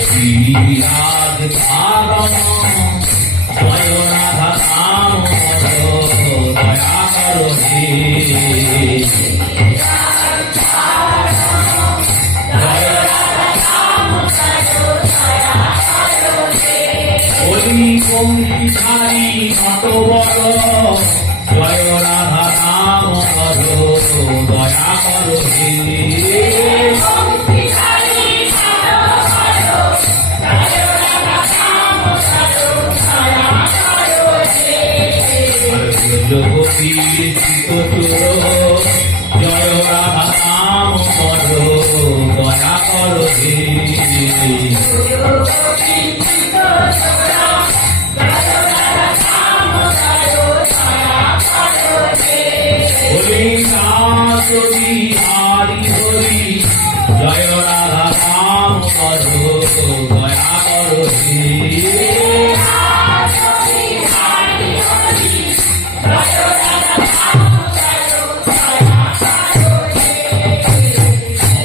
শ্রীরাজ ভাগম জয় রাধা নাম করো দয়া করো হে বংশীধারী নটবর জয় রাধা নাম করো দয়া করো হে গোপীর চিতচোর জয় রাধা নাম করো দয়া করো হে হরি হরি জয় রাধা নাম করো দয়া করো হে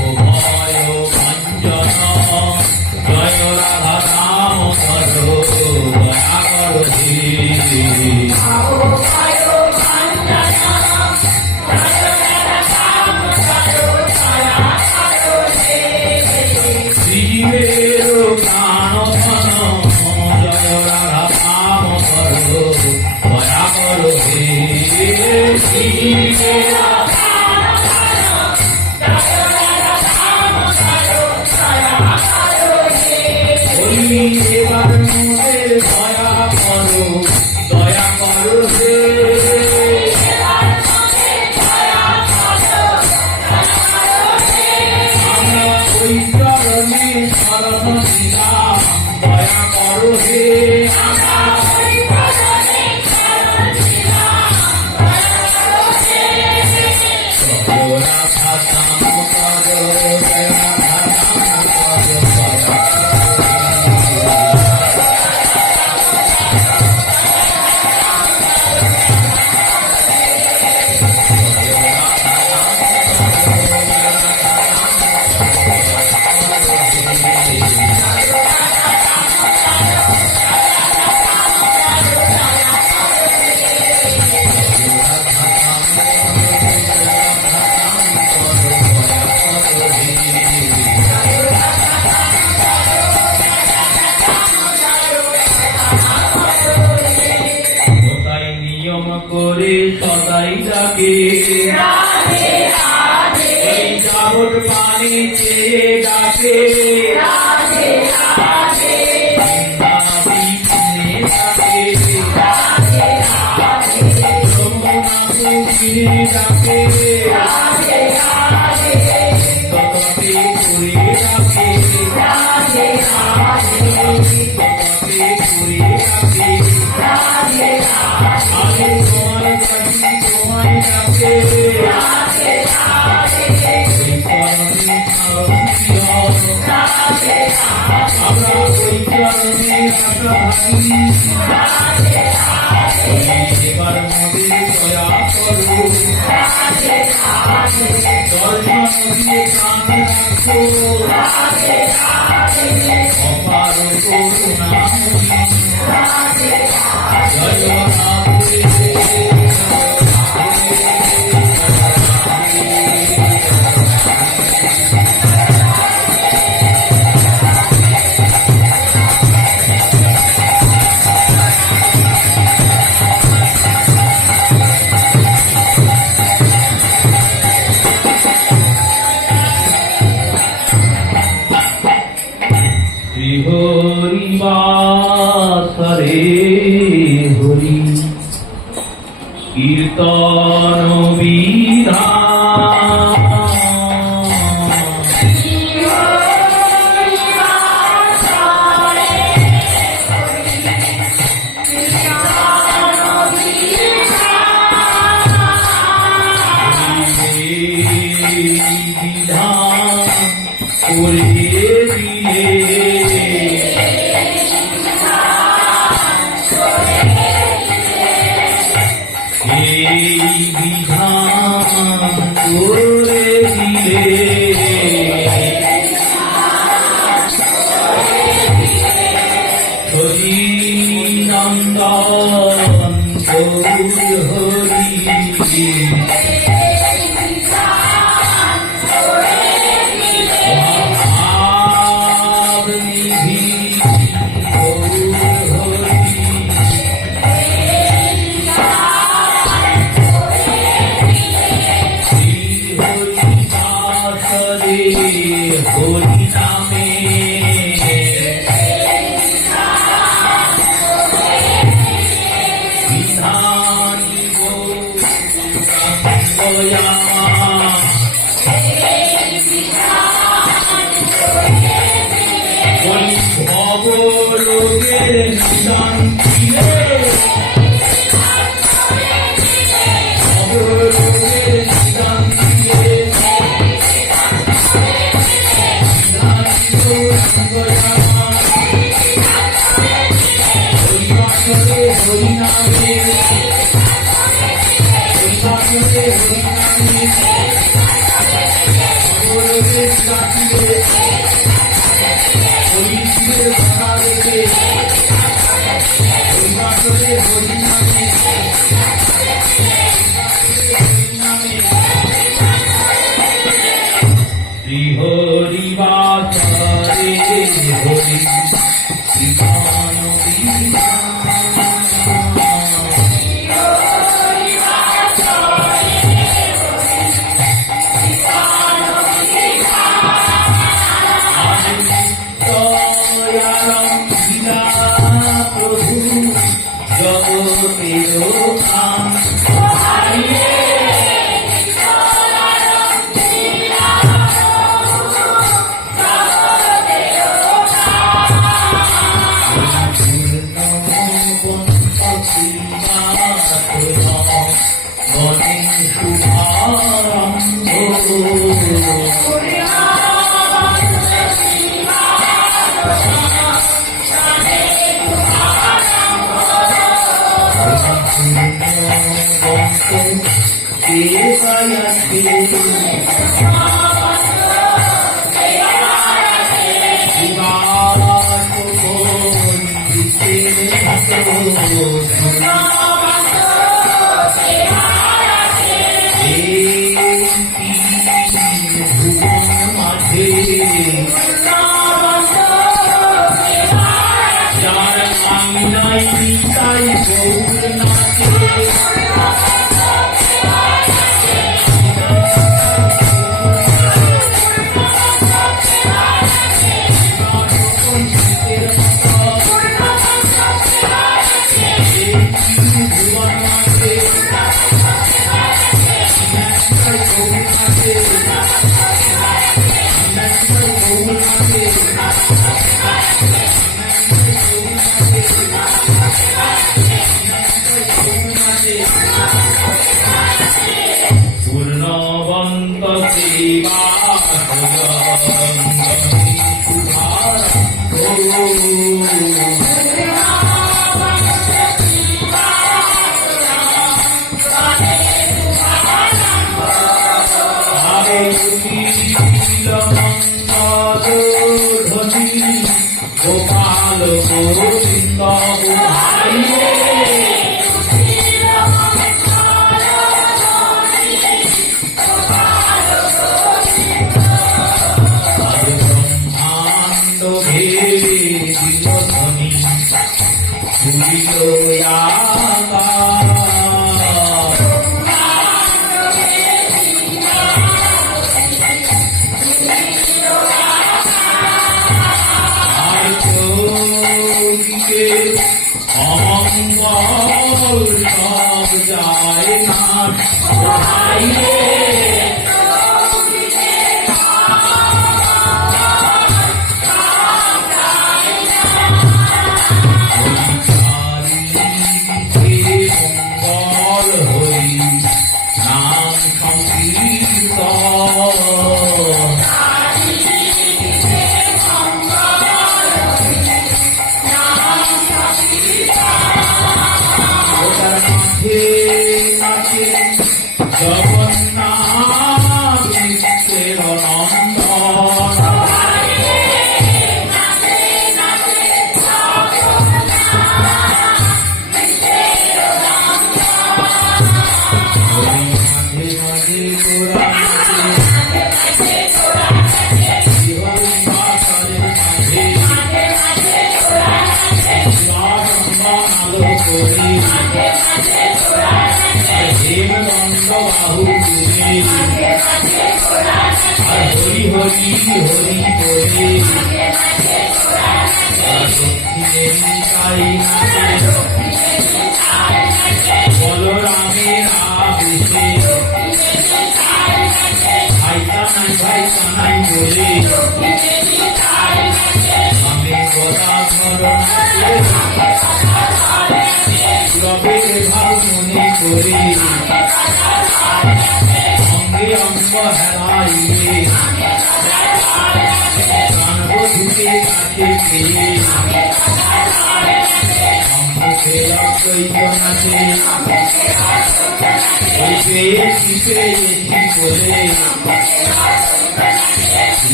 অভয় ভঞ্জন জয় রাধা নাম করো দয়া করো হে জীবের প্রাণধন জয় রাধা নাম করো দয়া করো হে জীবের ওই এবার মোদের দয়া করো হে আমরা ওই চরণে শরণ দিলাম দয়া করো হে রাধা নাম করো জয় রাধা নাম করো সদাই নিয়ম করে সদাই ডাকে এই জাগর পানি চেয়ে ডাকে যমুনা পুরী ডাকে তততে ঘুরে ডাকে তততে ঘুরে ডাকে আগে তোমার কাছে তোমায় ডাকে ওই চরণে আমরা ওই চরণে এবার মোদের দয়া করো দর্শন দিয়ে প্রাণ রাখো অপার করুণা জয় রাধে হরে হরি কীর্তন বিধান করে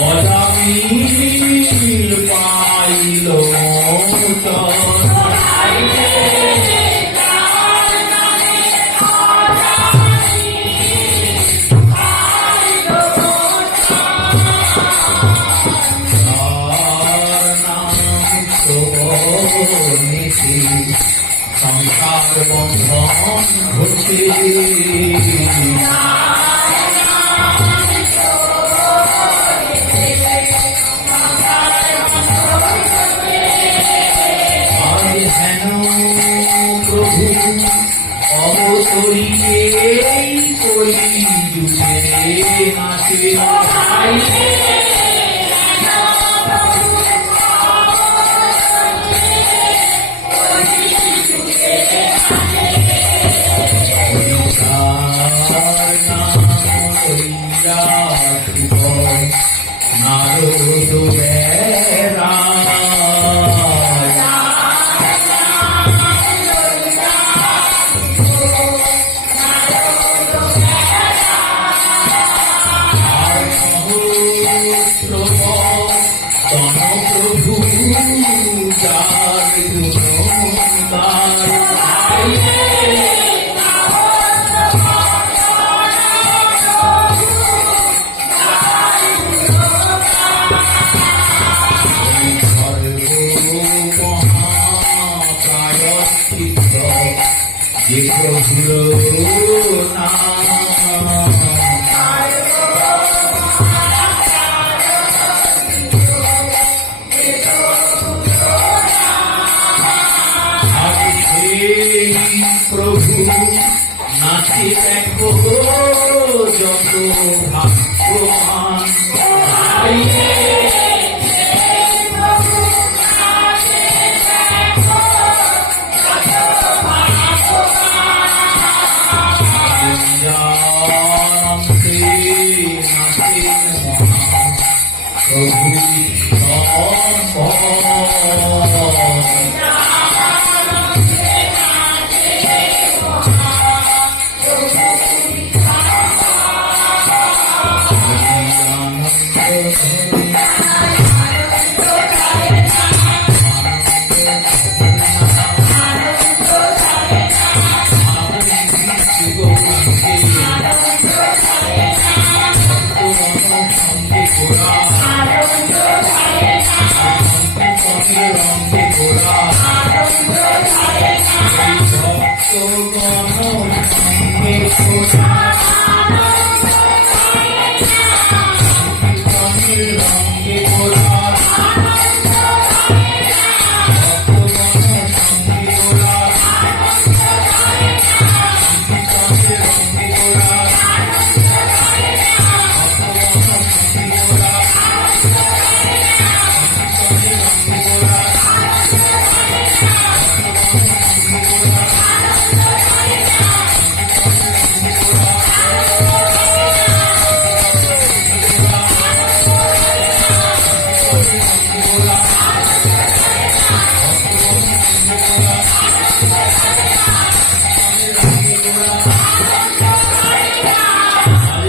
অজামিল পাইল সংসার বন্ধন ঘটে প্রভু অবতরিয়ে কলি যুগে নাচে নারদ বেরা যে প্রভুর নাম প্রভু নাচে দেখো যত ভাগ্যবান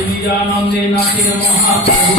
নিজানন্দে নাচে মহাপ্রভু